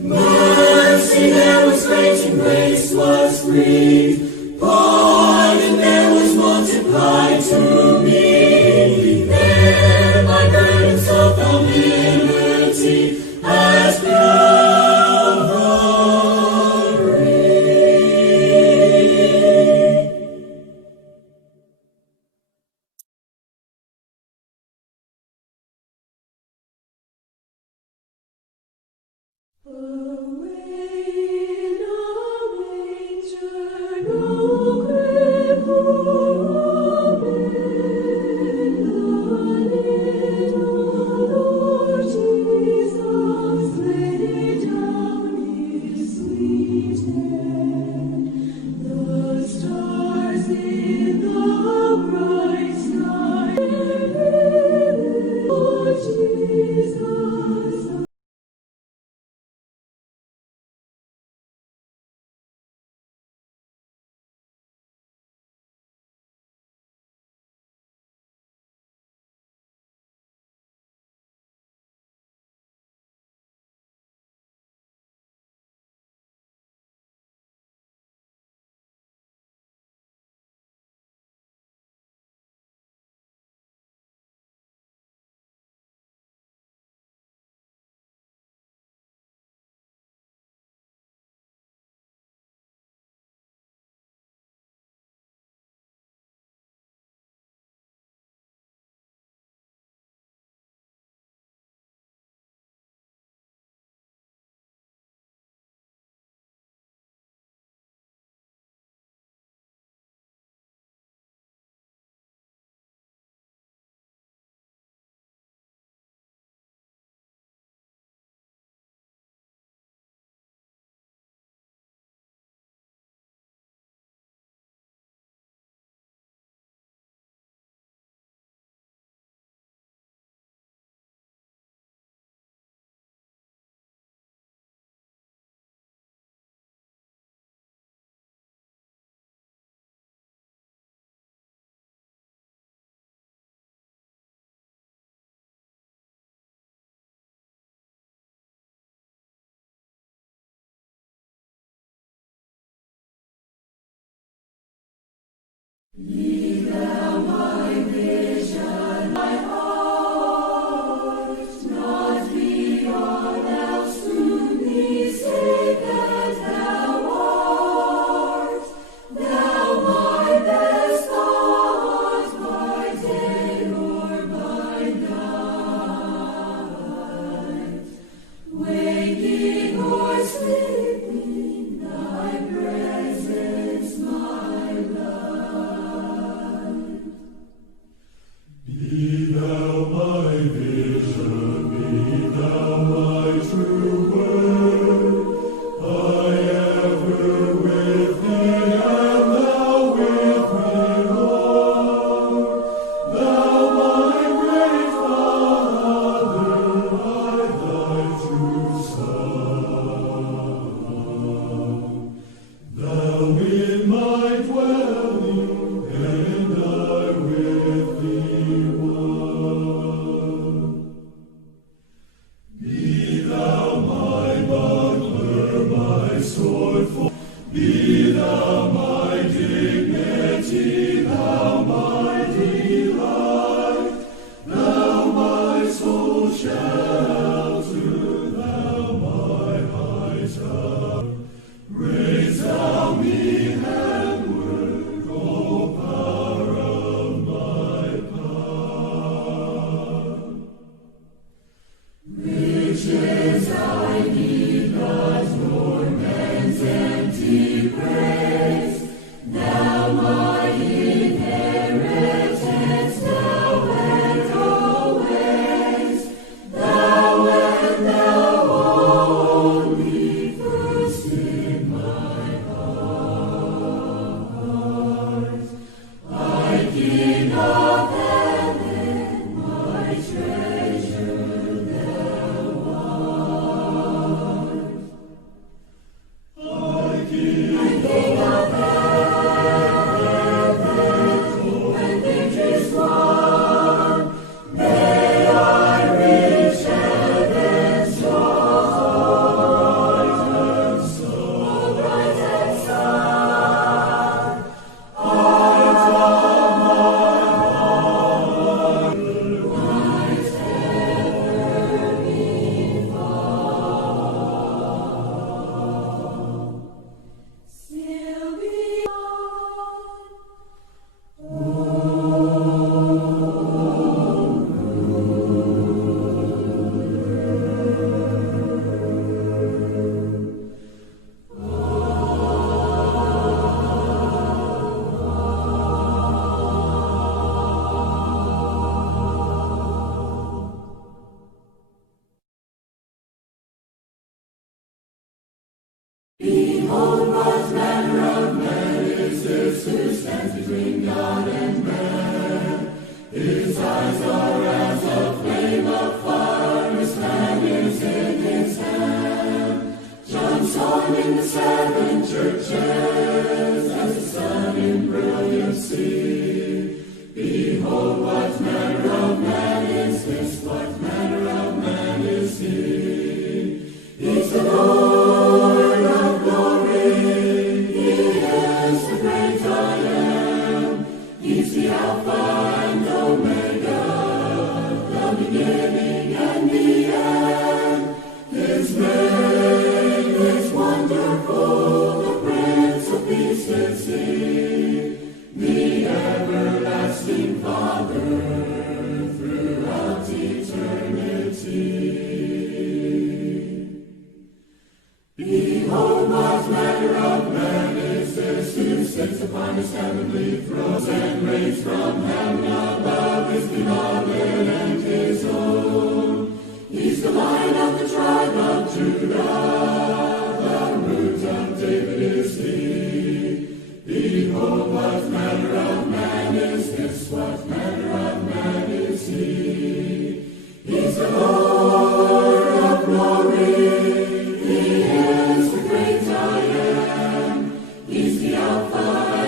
Mercy there was great and grace was free, pardon there was multiplied to me. There my burdened soul found liberty at Waking or sleeping, thy presence, my light. Be thou my vision, be thou my true word. I ever with thee, and thou with me, Lord. Thou my great Father, I thy true Son. Thou in my dwelling, and I with thee one. Be thou my buckler, my sword, be thou my dignity, thou my delight, thou my soul shelter, thou my high tower. Raise thou me heavenward, O power of my power. Riches I need not, nor man's empty praise. Thou my inheritance, thou and always. Thou and thou only, first in my heart. My King of heaven, my treasure thou art. My King of heaven, when victory's won, may I reach heaven's shore, bright and sun. Heart of my heart, might ever be found. Still Behold, what manner of man is this who stands between God and man? His eyes are as a flame of fire, his fan is in his hand. John saw him in the seven churches, as the sun in brilliancy. Behold, what manner of man is this? What manner of man is he? He's the Lord of glory. He is the great I am. He's the Alpha and Omega, the beginning and the end. His name is wonderful, the Prince of Peace is he, the everlasting Father throughout eternity. Behold, what manner of man is this who sits upon his heavenly throne and reigns from heaven above his beloved and his own. He's the Lion of the tribe of Judah, the root of David is he. Behold, what manner of man is this? What manner of man is he? He's the Lord of glory. He is the great I am. He's the Alpha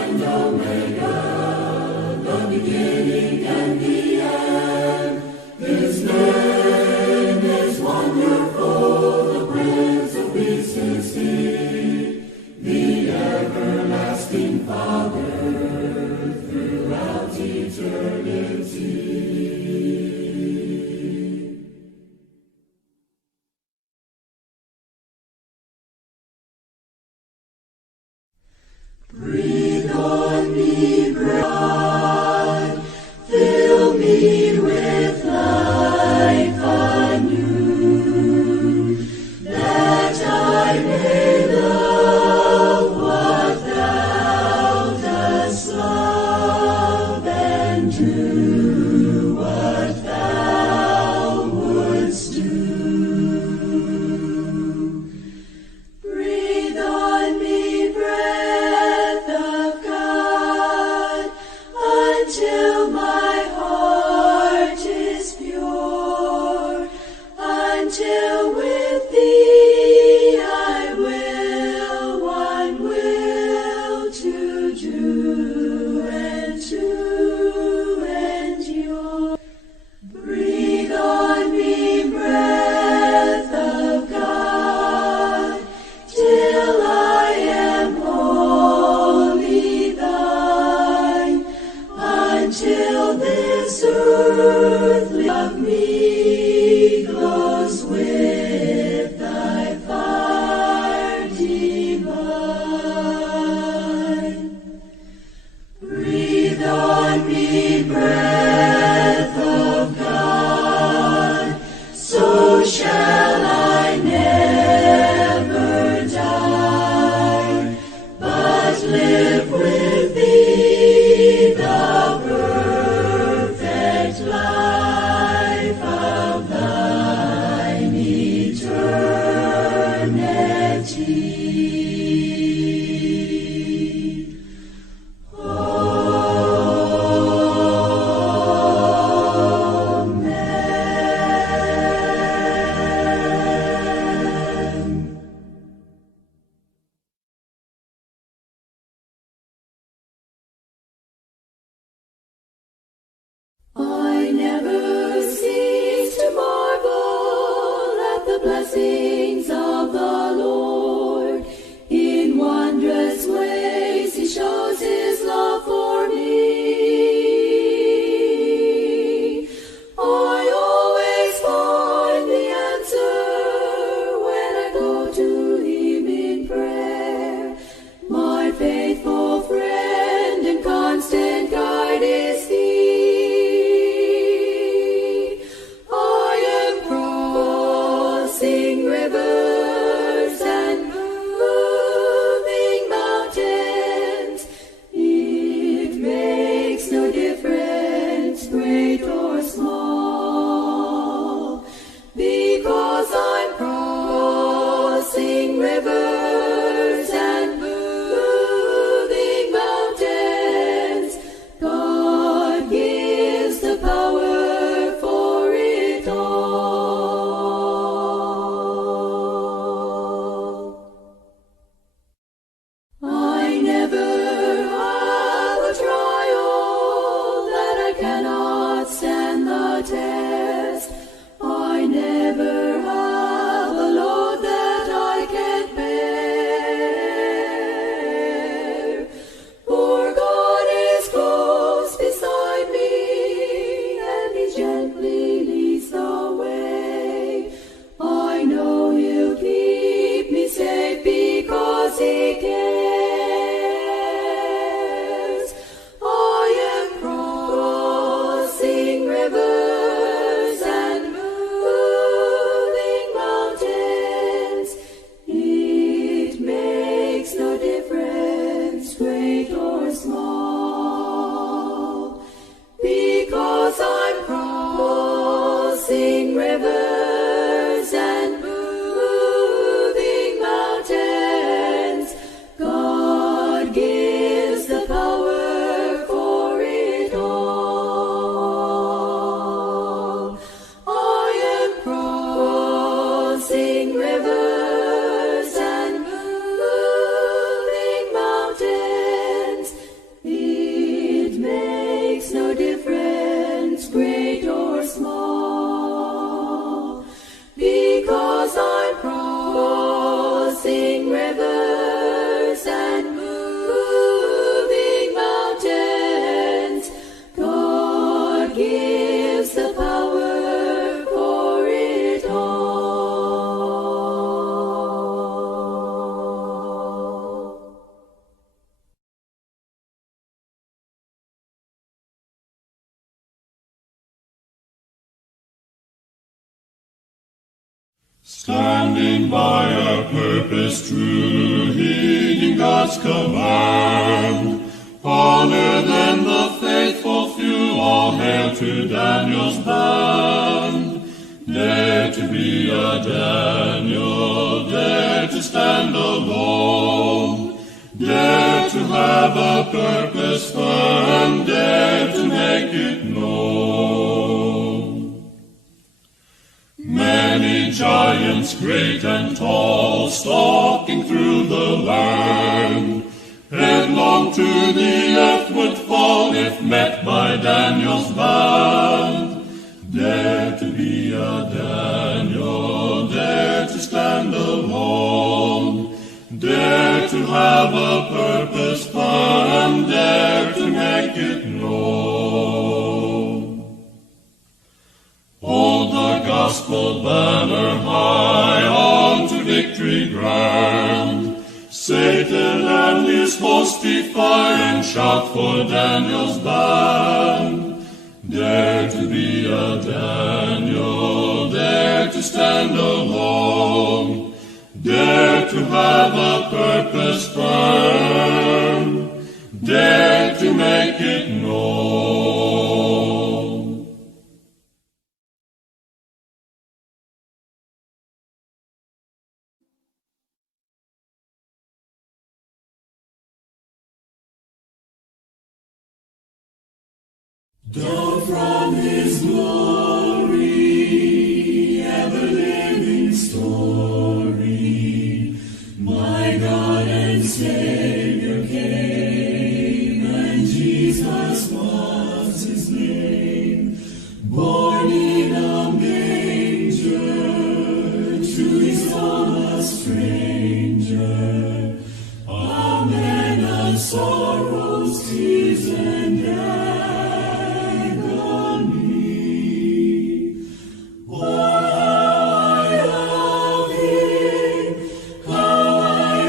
and Omega, the beginning and the end. His name is wonderful, the Prince of Peace. Standing by a purpose true, heeding God's command. Honor than the faithful few, all hail to Daniel's band. Dare to be a Daniel, dare to stand alone. Dare to have a purpose firm, dare to make it known. Many giants great and tall, stalking through the land, headlong to the earth would fall if met by Daniel's band. Dare to be a Daniel, dare to stand alone. Dare to have a purpose firm, dare to make it known. Hold the gospel banner high on to victory grand. Satan and his host defy and shout for Daniel's band. Dare to be a Daniel, dare to stand alone. Dare to have a purpose firm, dare to make it known. Down from his glory, ever-living story, my God and Savior came, and Jesus was his name. Born in a manger, to his own a stranger, a man of sorrows, tears, and agony. Oh, how I love him, how I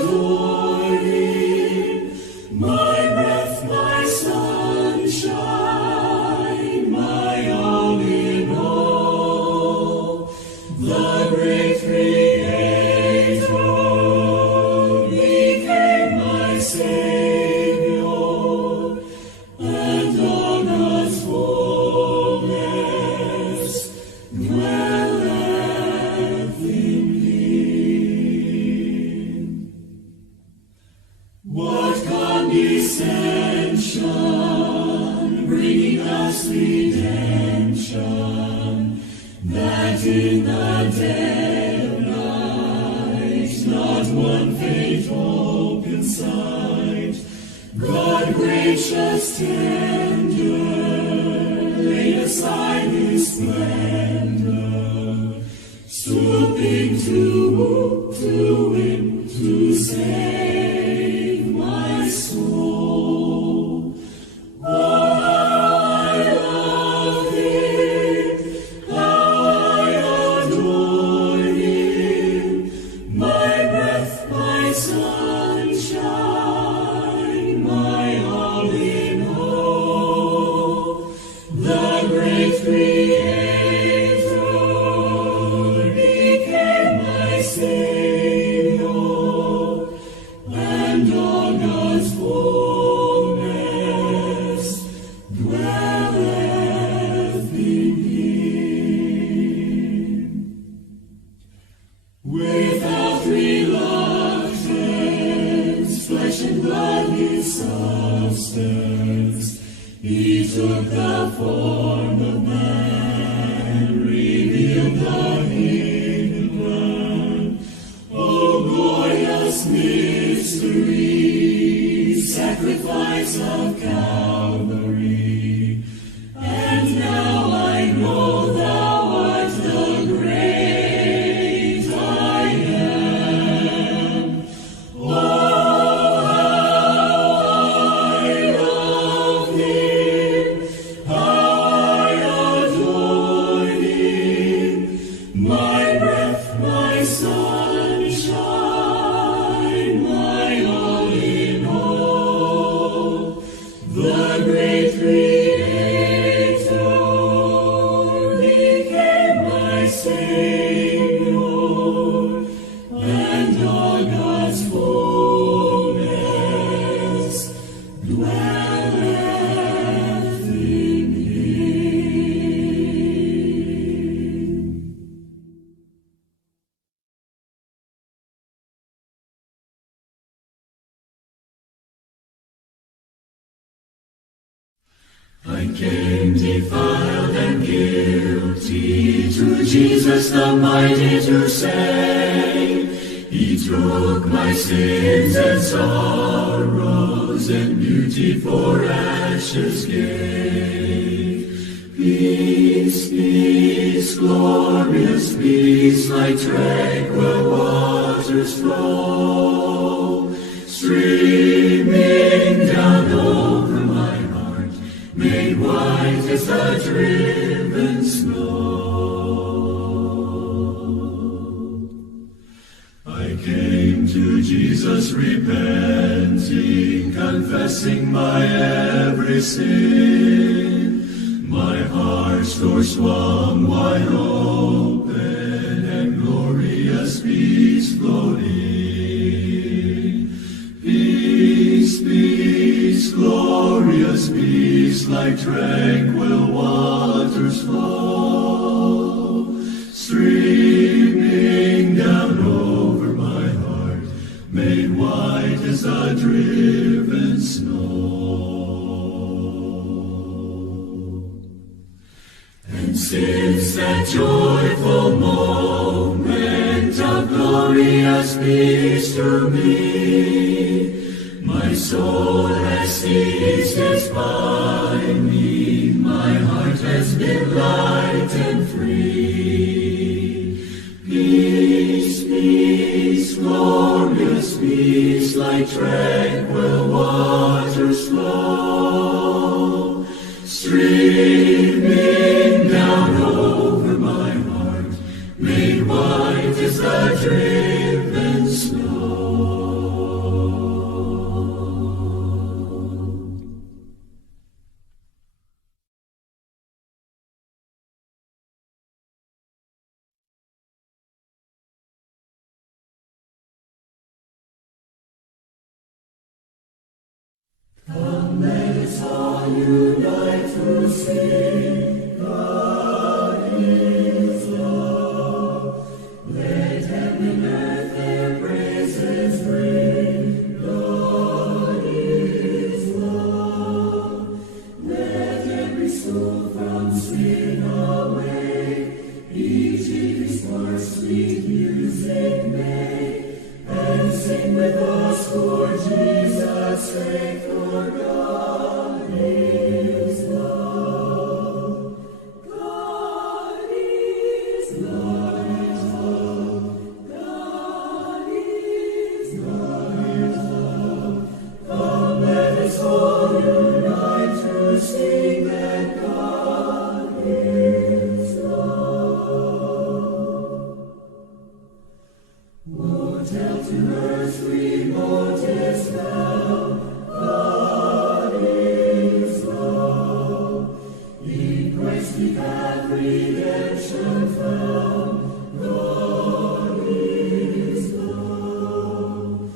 adore him, my breath, my sunshine, my all in all. The great Creator became my Savior, and all God's fullness dwelleth in him. What condescension, bringing us redemption, that in the dead of night, not one faint hope in sight, God gracious tender, laid aside his splendor, stooping to win, to save my soul. Oh, how I love him, how I adore him, my breath, my sunshine, my all in all. The great Creator became my Savior, and all God's fullness dwelleth in him. Without reluctance, flesh and blood his substance, he took the form of man, revealed the hidden plan. Oh, glorious mystery, sacrifice of Calvary. And now I know thou art the great I am. Oh, how I love him, how I adore him, my breath, my sunshine, my all in all. The came defiled and guilty to Jesus the mighty to save. He took my sins and sorrows and beauty for ashes gave. Peace, peace, glorious peace, like tranquil waters flow, streaming down over my heart, made white as the driven snow. I came to Jesus repenting, confessing my every sin. My heart's door swung wide open, and glorious peace flowed in. Peace, peace, glorious peace, like tranquil waters flow, streaming down over my heart, made white as the driven snow. And since that joyful moment of glorious peace to me, my soul has ceased its pining, my heart has been light and free. Peace, peace, glorious peace, like tranquil waters flow, streaming down over my heart, made white as the driven snow. Come, let us all unite to sing, God is love. Let heaven and earth their praises bring, God is love. Let every soul from sin awake, each his more sweet music make, and sing with us for Jesus' sake. For God is love. God is love. God is love. Come, let us all unite to sing that God is love. Oh, tell to earth's remotest bound, God is love. In Christ we have redemption found. God is love.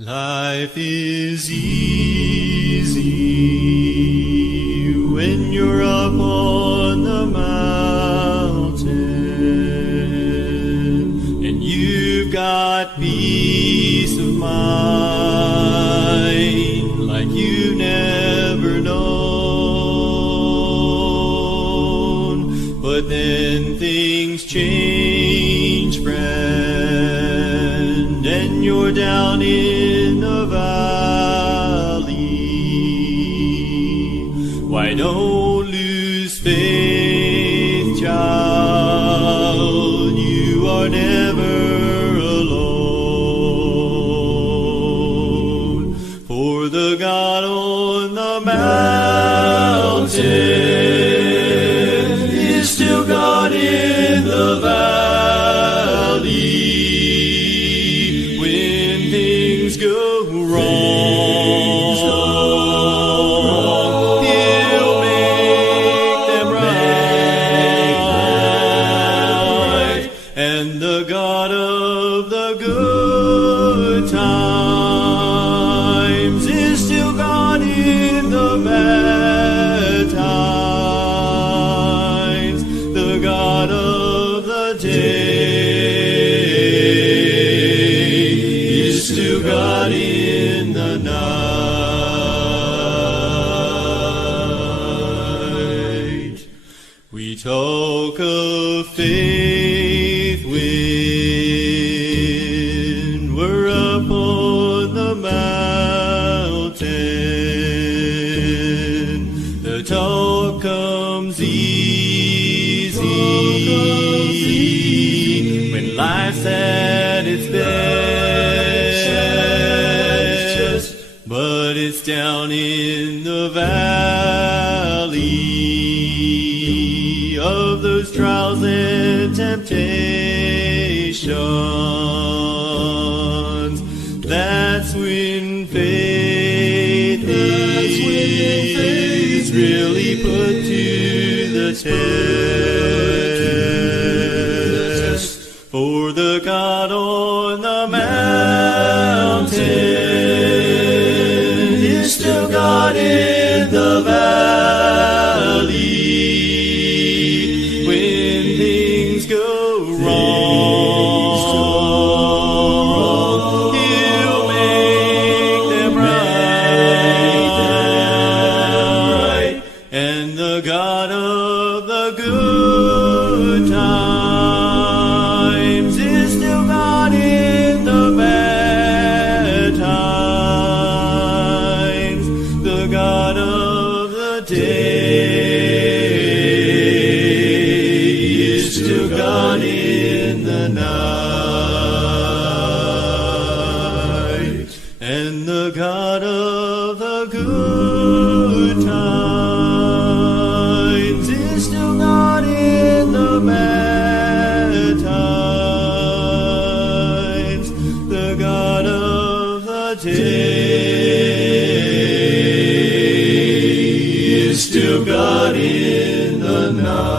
Life is easy when you're up on the mountain and you've got peace of mind like you've never known. But then things change, friend, and you're down in the valley. Why don't lose faith, child? You are never alone. For the God on the mountain is still God in the valley. Go wrong, He'll make them right, and the God of the good times is still God in the bad times, the God of the day. God in the night. We talk of faith when we're up on the mountain. The talk comes easy when life's at its best. But it's down in the valley of those trials and temptations. That's when faith is really put to the test. For the God on the mountain still God in the valley when things go wrong. He'll make them right, and the God of the good times is still God in the bad times, the God of the day is still God in the night, and the God of the good times is still God in the bad times, the God of the day is still God in the night.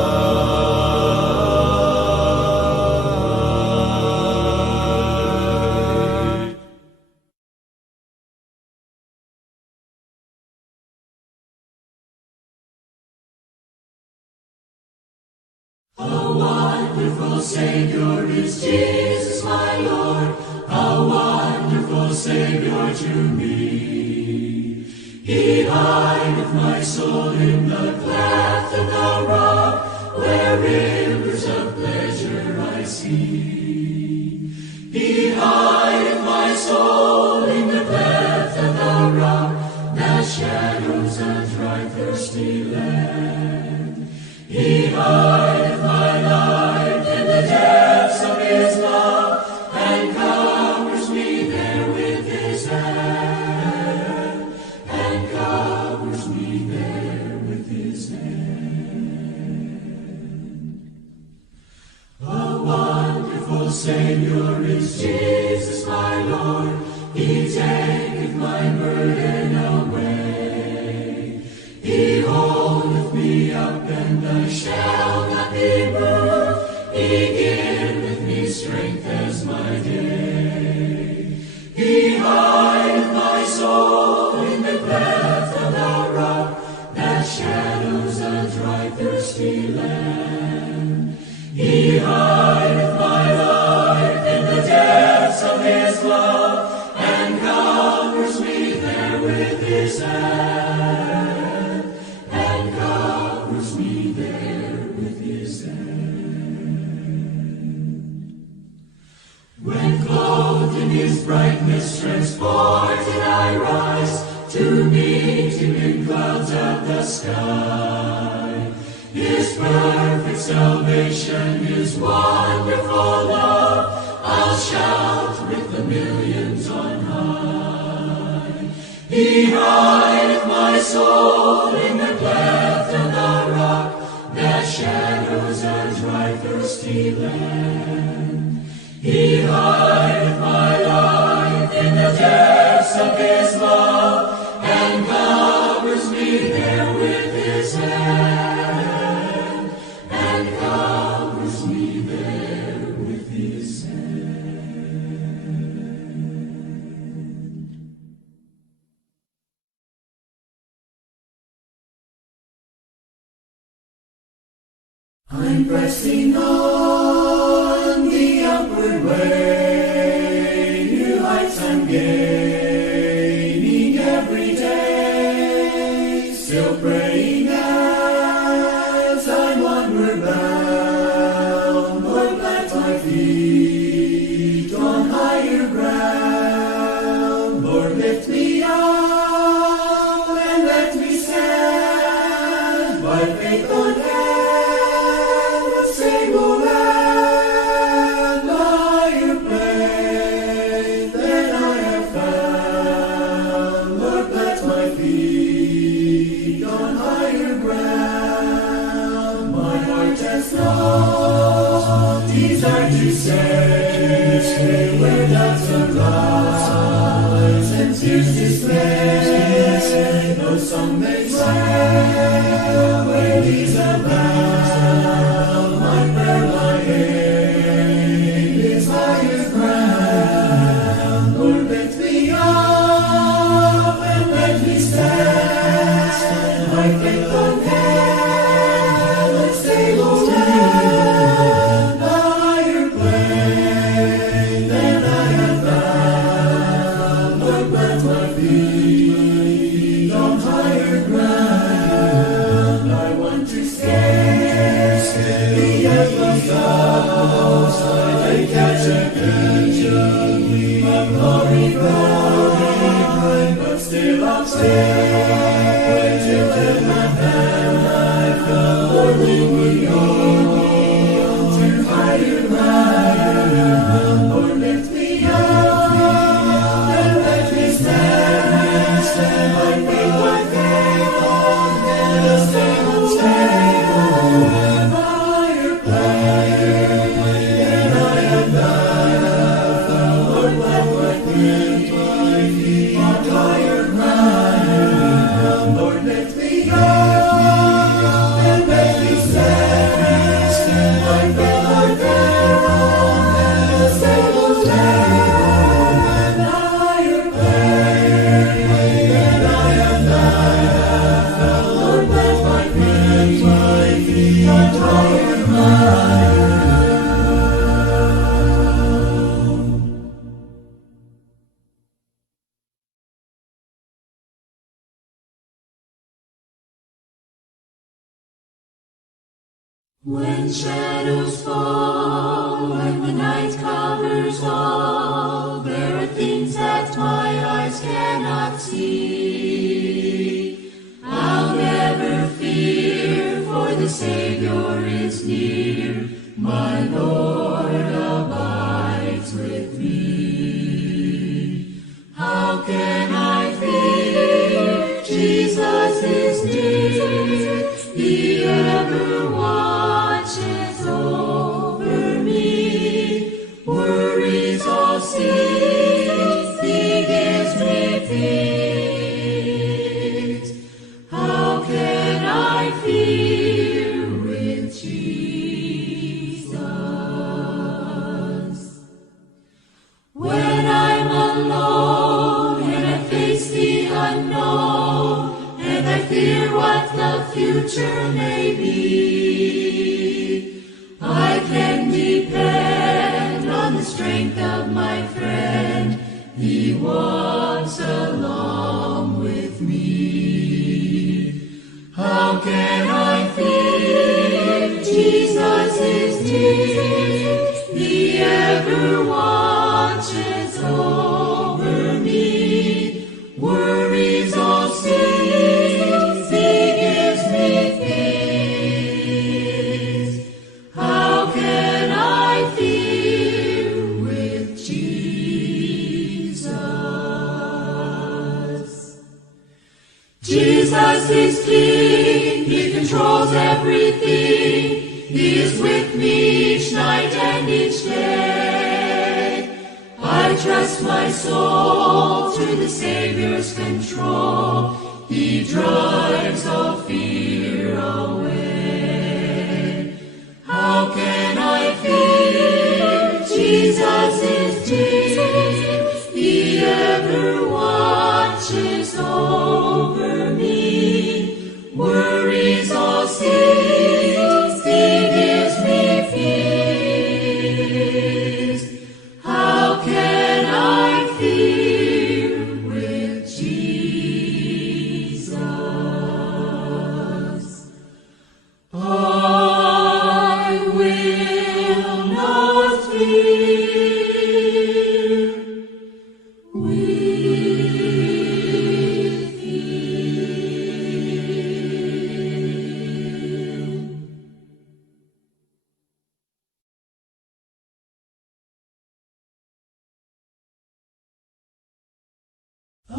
How wonderful Savior is Jesus, my Lord. How wonderful Savior to me. He hideth my soul in the cleft of the rock, where rivers of pleasure I see. He hideth my soul in the cleft of the rock, that shadows a dry, thirsty land. He hideth my life in the depths of His love, and covers me there with His hand, and covers me there with His hand. A wonderful Savior is Jesus, my Lord. He taketh my burden away. He holdeth me up, and I shall not be moved. He giveth me strength as my day. He clouds of the sky. His perfect salvation, His wonderful love, I'll shout with the millions on high. He hideth my soul in the cleft of the rock, that shadows a dry, thirsty land. He hideth my life in the depths of His love, and covers me there with His hand, and covers me there with His hand. I'm pressing on the upward way, new heights I'm gaining every day, still praying as I'm onward bound. Lord, plant my feet on higher ground. Lord, lift me up and let me stand by faith on stable land, higher place than I have found. Lord, plant my feet on higher ground. My heart has no desire to stay where doubts arise and tears display. No song may swell where these abound. My prayer, my aim is higher ground. Lord, lift me up and let me stand. My faith on heaven's stable land, higher plane than I have found. Lord, plant my feet on higher ground. I want to stay at the coast, I catch a gleam of glory bright, but still I'll stay till in my hand I fell. Lord, lead me on to higher ground. Lord, lift me up and let me stand by faith on the stable land, higher plane than I have found. Lord, plant my feet on higher ground. Lord, lift me up and let me stand by faith on the stable land, higher plane than I have found. Lord, plant my feet on higher ground. When shadows fall and the night covers all, there are things that my eyes cannot see. I'll never fear, for the Savior is near. My Lord abides with me. How can I fear? Jesus is near. He ever watches over me. Worries all cease, He gives me peace. How can I fear with Jesus? When I'm alone and I face the unknown, and I fear what the future may be, I can depend on the strength of my friend. He walks along with me. How can I fear? Jesus is near. He ever watches over me. Worries all cease. everything. He is with me each night and each day. I trust my soul to the Savior's control. He drives all fear away. How can I fear? Jesus is dear. He ever watches over me. Worries all cease. He gives me peace. How can I fear with Jesus? I will not fear with you. I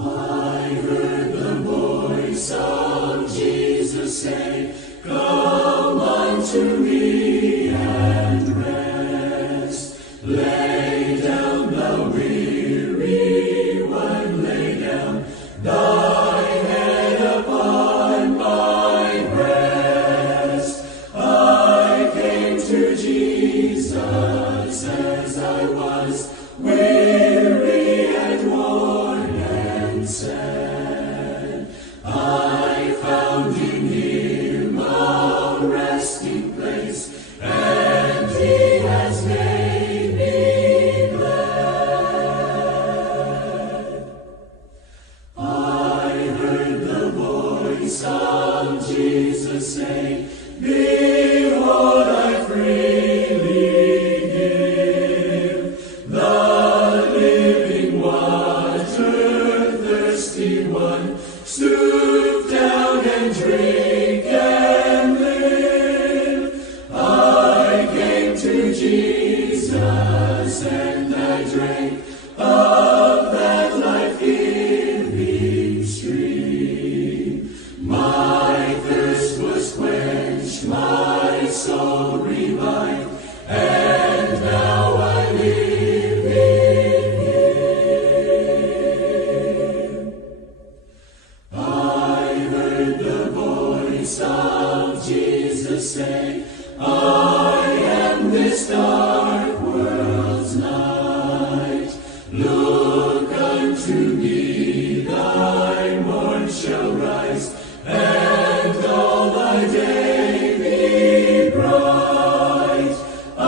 heard the voice of Jesus say, "Come unto me and rest. Lay down the weary one, lay down thy head upon my breast." I came to Jesus as I was, weary and worn and sad. I found in him a resting place, and he has made me glad. I heard the voice of Jesus say, "Behold, I freely give the living water, thirsty one, stoop down and drink and live." I came to Jesus and I drank of that life-giving stream. My thirst was quenched, my soul revived, and now I live in him. I heard the voice of Jesus say, "I am this dark world's light. Look unto me, thy morn shall rise, and all thy day be bright." I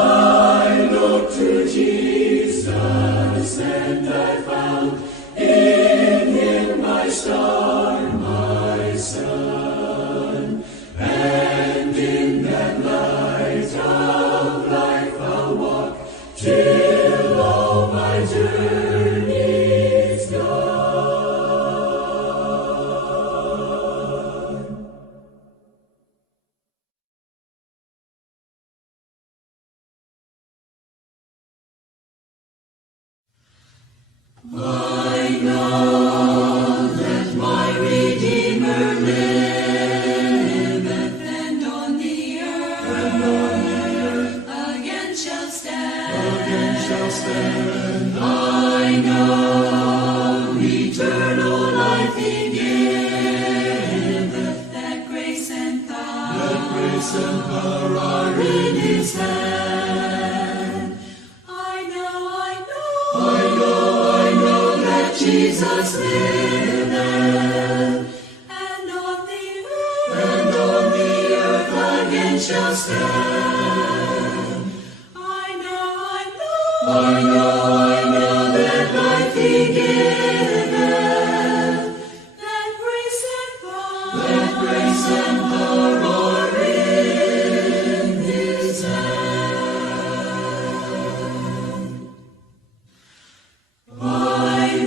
looked to Jesus, and I found in him my star, my sun. And in that light of life I'll walk till all my journey's done. I know that my Redeemer liveth, and on the earth again shall stand. I know eternal life he giveth, that grace and power are in his hand. I know that Jesus liveth, and on the earth again shall stand. I know that life he giveth, that grace and power are in his hand. I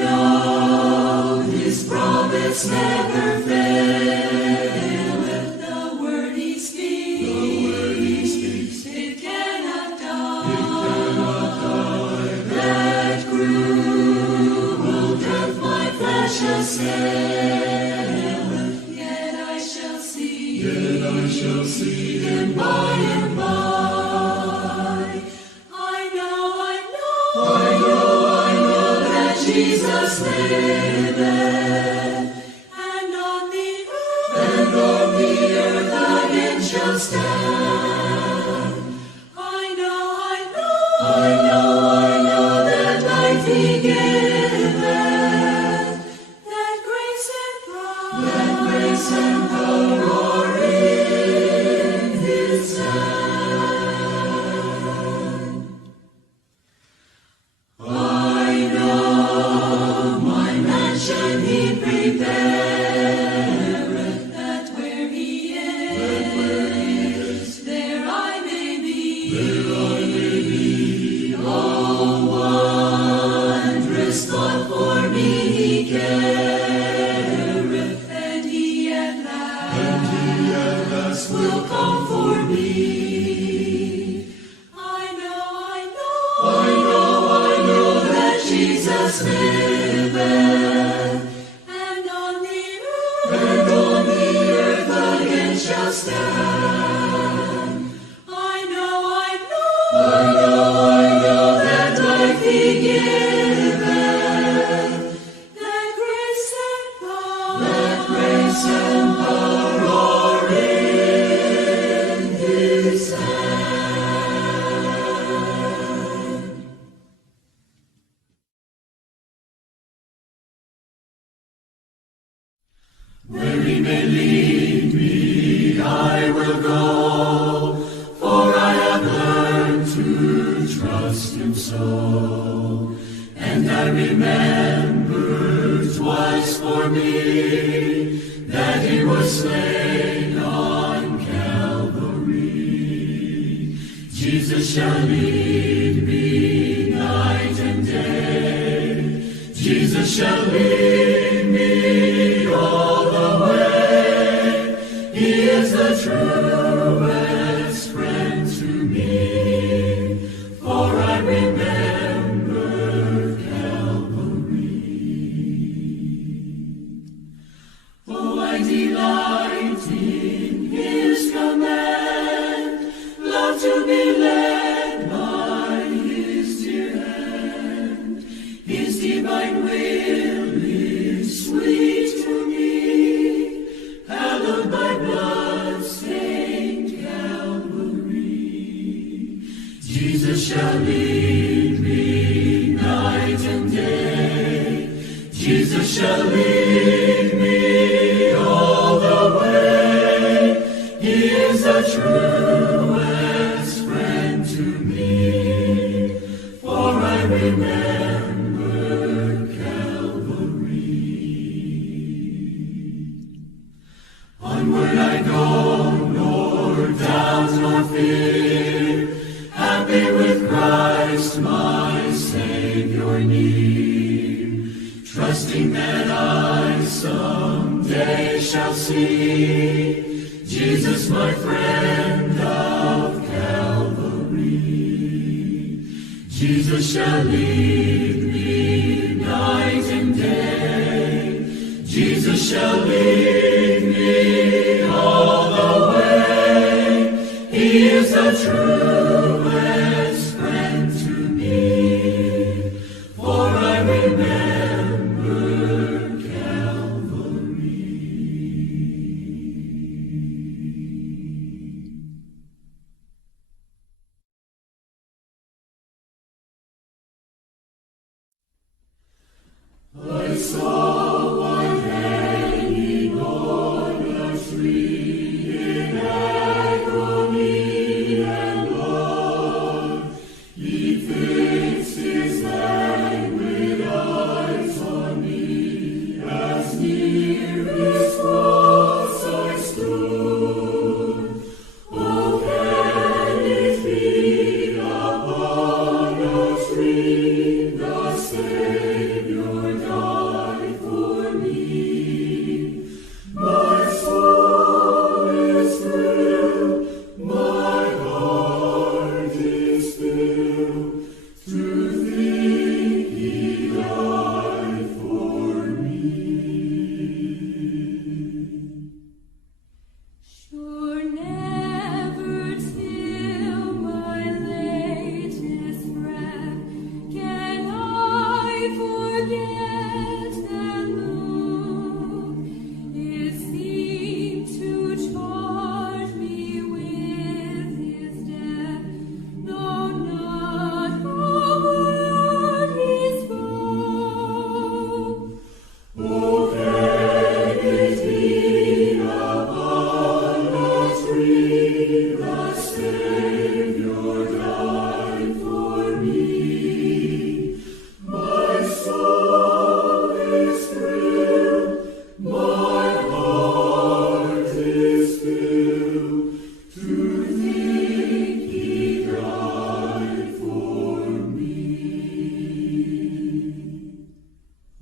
know his promise never faileth. The word he speaks, it cannot die. That cruel Yet I shall see him by and by. I know that Jesus liveth, and on the earth again shall stand. I know that life he giveth, that grace and power are in his hand. I know my mansion he prepareth, that where he is, there I may be. Oh, wondrous thought for me he careth, and he at last will come for me. I know that Jesus liveth, and on the earth again shall stand. I know that life he giveth, that grace and power are in his hand. Where he may lead me, I will go, for I have learned to trust him so. And I remember twice for me that he was slain on Calvary. Jesus shall lead me night and day. Jesus shall lead me all the way. He is the truest friend to me, for I remember Calvary. Oh, I delight in his command, love to be led by his dear hand. His divine will is sweet to me, hallowed by blood-stained Calvary. Jesus shall lead me night and day. Jesus shall lead me all the way. He is the truest friend to me, for I remember Calvary. Onward I go, nor doubt nor fear, happy with Christ my Savior near, trusting that I someday shall see Jesus my friend of Calvary. Jesus shall lead me night and day. Jesus shall lead me all the way. He is the truest friend to me, for I remember Calvary. I saw one hanging on a tree in agony and love. the Savior died for me. My soul is thrilled, my heart is filled, to think He died for me.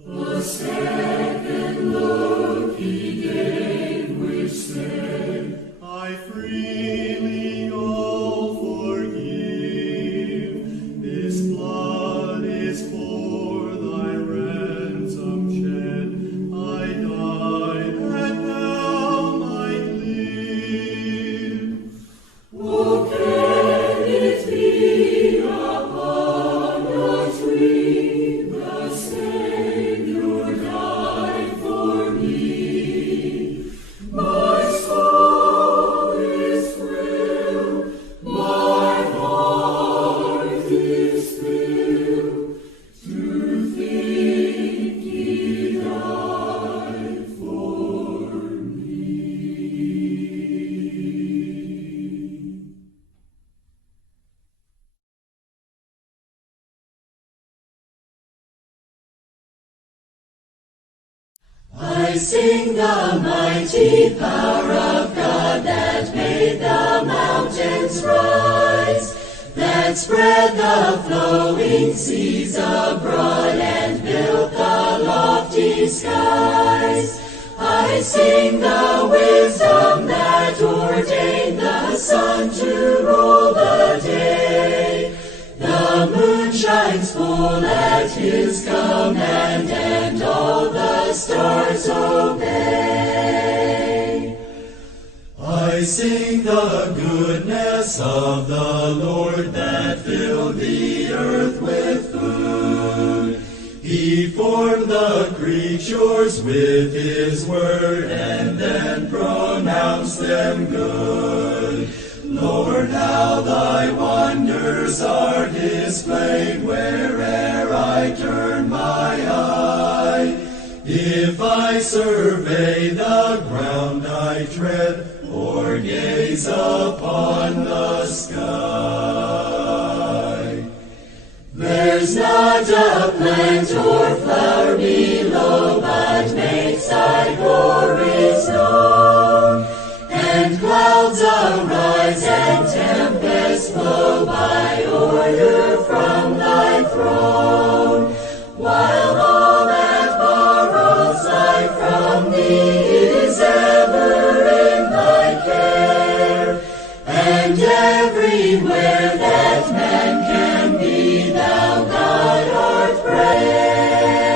A second look He gave, which said, I freely all forgive. This blood is for thy ransom shed. I died that thou might live. Oh, can it be upon a tree the Savior died for me? My soul is thrilled, my heart is filled, to think He died for me. I sing the mighty power of God that made the mountains rise, that spread the flowing seas abroad and built the lofty skies. I sing the wisdom that ordained the sun to rule the day. The moon shines full at His command, and all the stars obey. I sing the goodness of the Lord that filled the earth with food. He formed the creatures with His word and then pronounced them good. Lord, how thy wonders are displayed where'er I turn my eye. If I survey the ground I tread, or gaze upon the sky, there's not a plant or flower below, but makes thy glories known. And clouds arise and tempests blow by order from thy throne, while all that borrows life from thee is ever in thy care. And everywhere that man can be, thou God art prayer.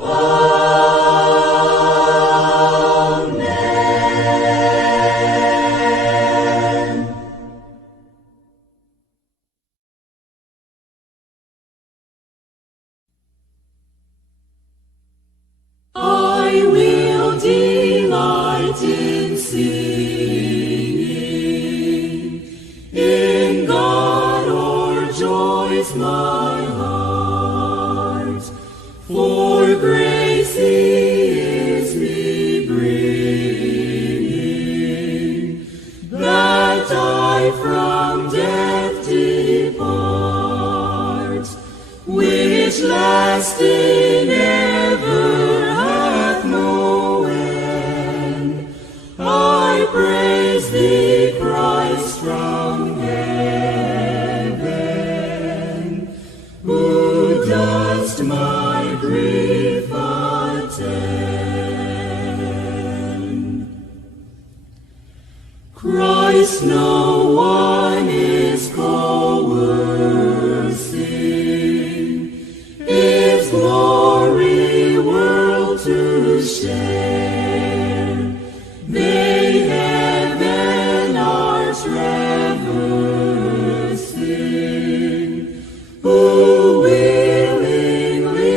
Amen. I will delight in singing, in God o'erjoys my heart, for grace He is me bringing, that I from death depart, which lasting ever hath no end. I praise thee, Christ from heaven, who dost my grief attend. Christ no one is coercing, His glory world to share. They heaven arts reversing, who willingly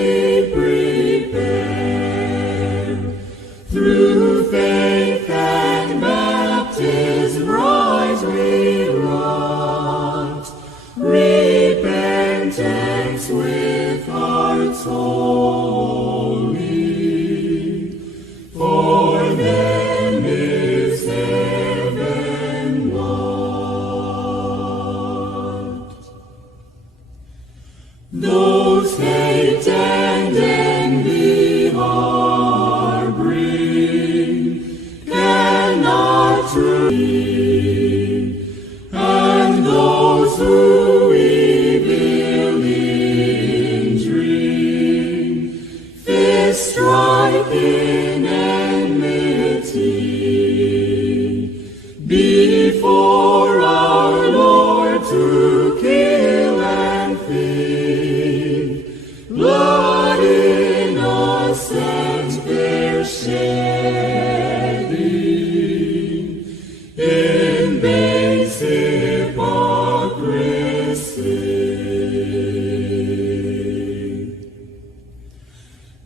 prepare, through faith and baptism rise we wrought, repentance with hearts holy, for them is heaven in our tree, and those who evil injury, fist striking enmity, before our Lord to kill and feed, blood innocent their shedding, in base hypocrisy.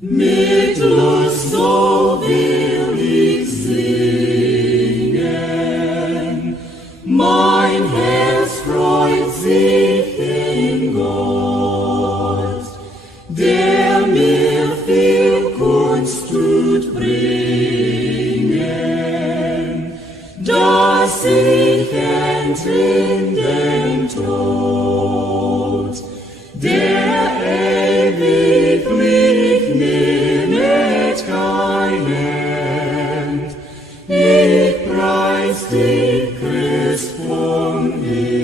Mittlers so willig singen, mein Herz freut sich in Gott, der mir viel Kunst tut bringen, dass ich entrinne den Tod, der ewiglich nimmet kein End. Ich preis dich, Christ vom Himmel,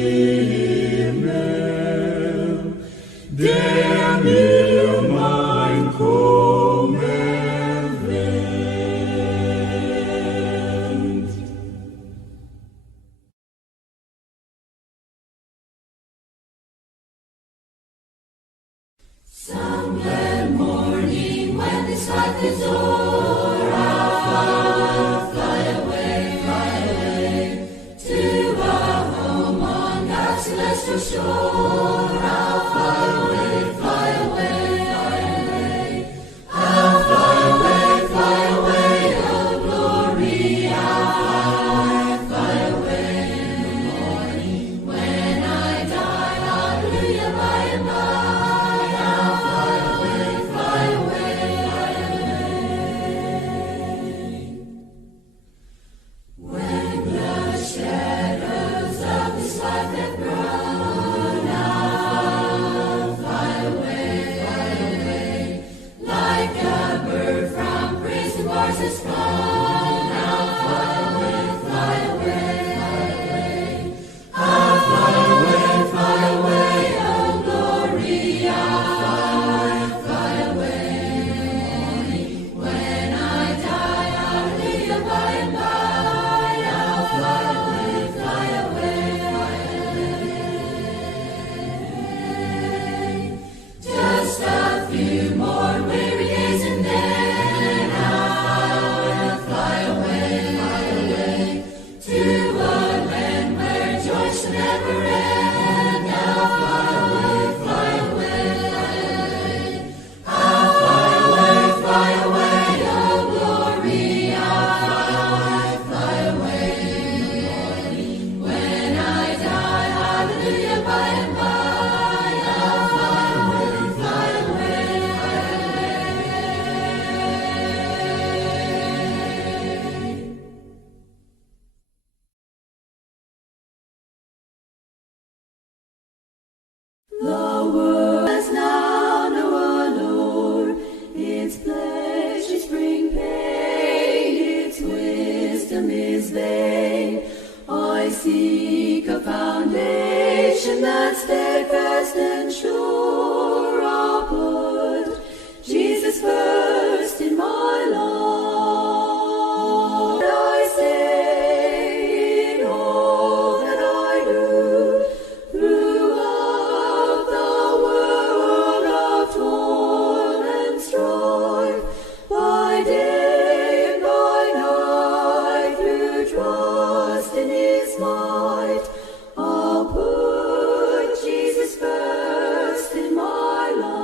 der mir mein Kummer wendet. Some glad morning when this life is o'er, I'll fly away to a home on God's celestial shore. I'll fly away, I'll fly away, oh glory. I'll fly away in the morning when I die. Hallelujah, by and by. When the shadows of this life have grown, I'll fly away, like a bird from prison bars has flown. I'll fly away, I'll fly away, oh glory. I'll fly away in the morning when I die. Hallelujah, by and by. Just a few more weary days and then I'll fly away to a land where joy shall never end. I'll fly away, I'll fly away, oh glory. I'll fly away in the morning when I die. Hallelujah, by and by. The world has now no allure, its pleasures bring pain, its wisdom is vain. I seek a foundation that's steadfast and sure. I'll put Jesus first in my life. I say in all that I do, throughout the world of toil and strife, by day and by night, through trust in His might, I'll put Jesus first in my life.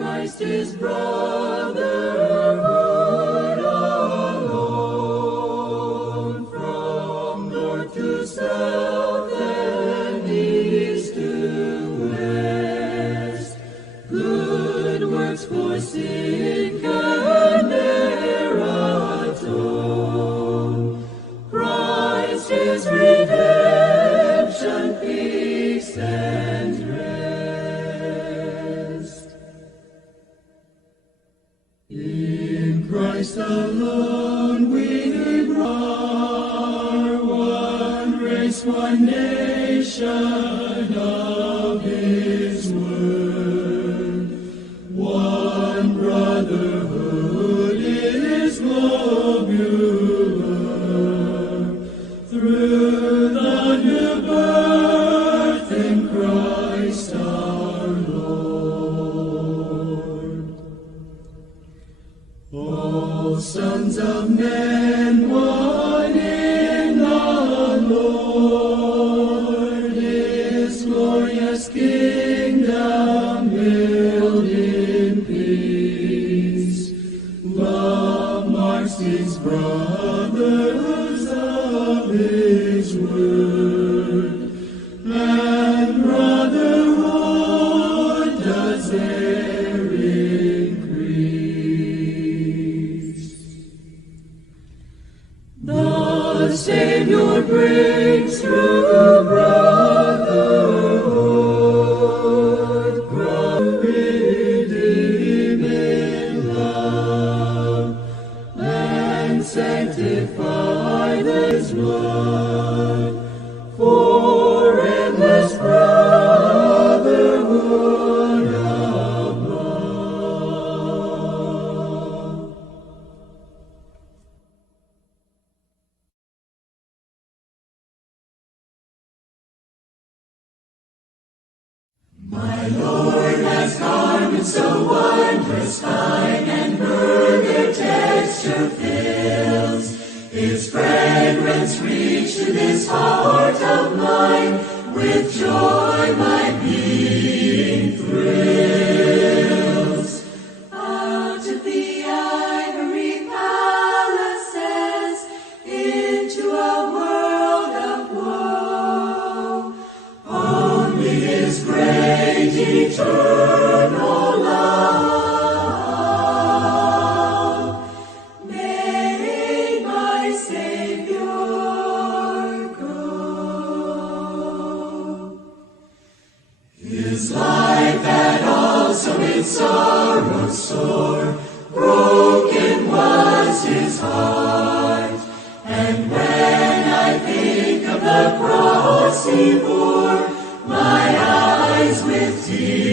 Christ is brotherhood alone, from north to south and east to west. Good works for sin can ne'er atone. Christ is redemption, peace, and rest. In Christ alone we are one race, one nation of His word. One brotherhood is globular through the new birth in Christ our Lord. All sons of men, one in the Lord, His glorious kingdom build in peace. Love marks these brothers of His word, and brotherhood does there increase. The Savior brings through brotherhood, redeeming love, and sanctify His blood for endless brotherhood of love. My Lord has garments so wondrous fine, and bird their texture fills. His fragrance reach to this heart of mine, with joy my being thrills. Out of the ivory palaces, into a world of woe, only His great eternal love made my Savior go. His life that also in sorrow sore, broken was His heart. And when I think of the cross He bore, my eyes with tears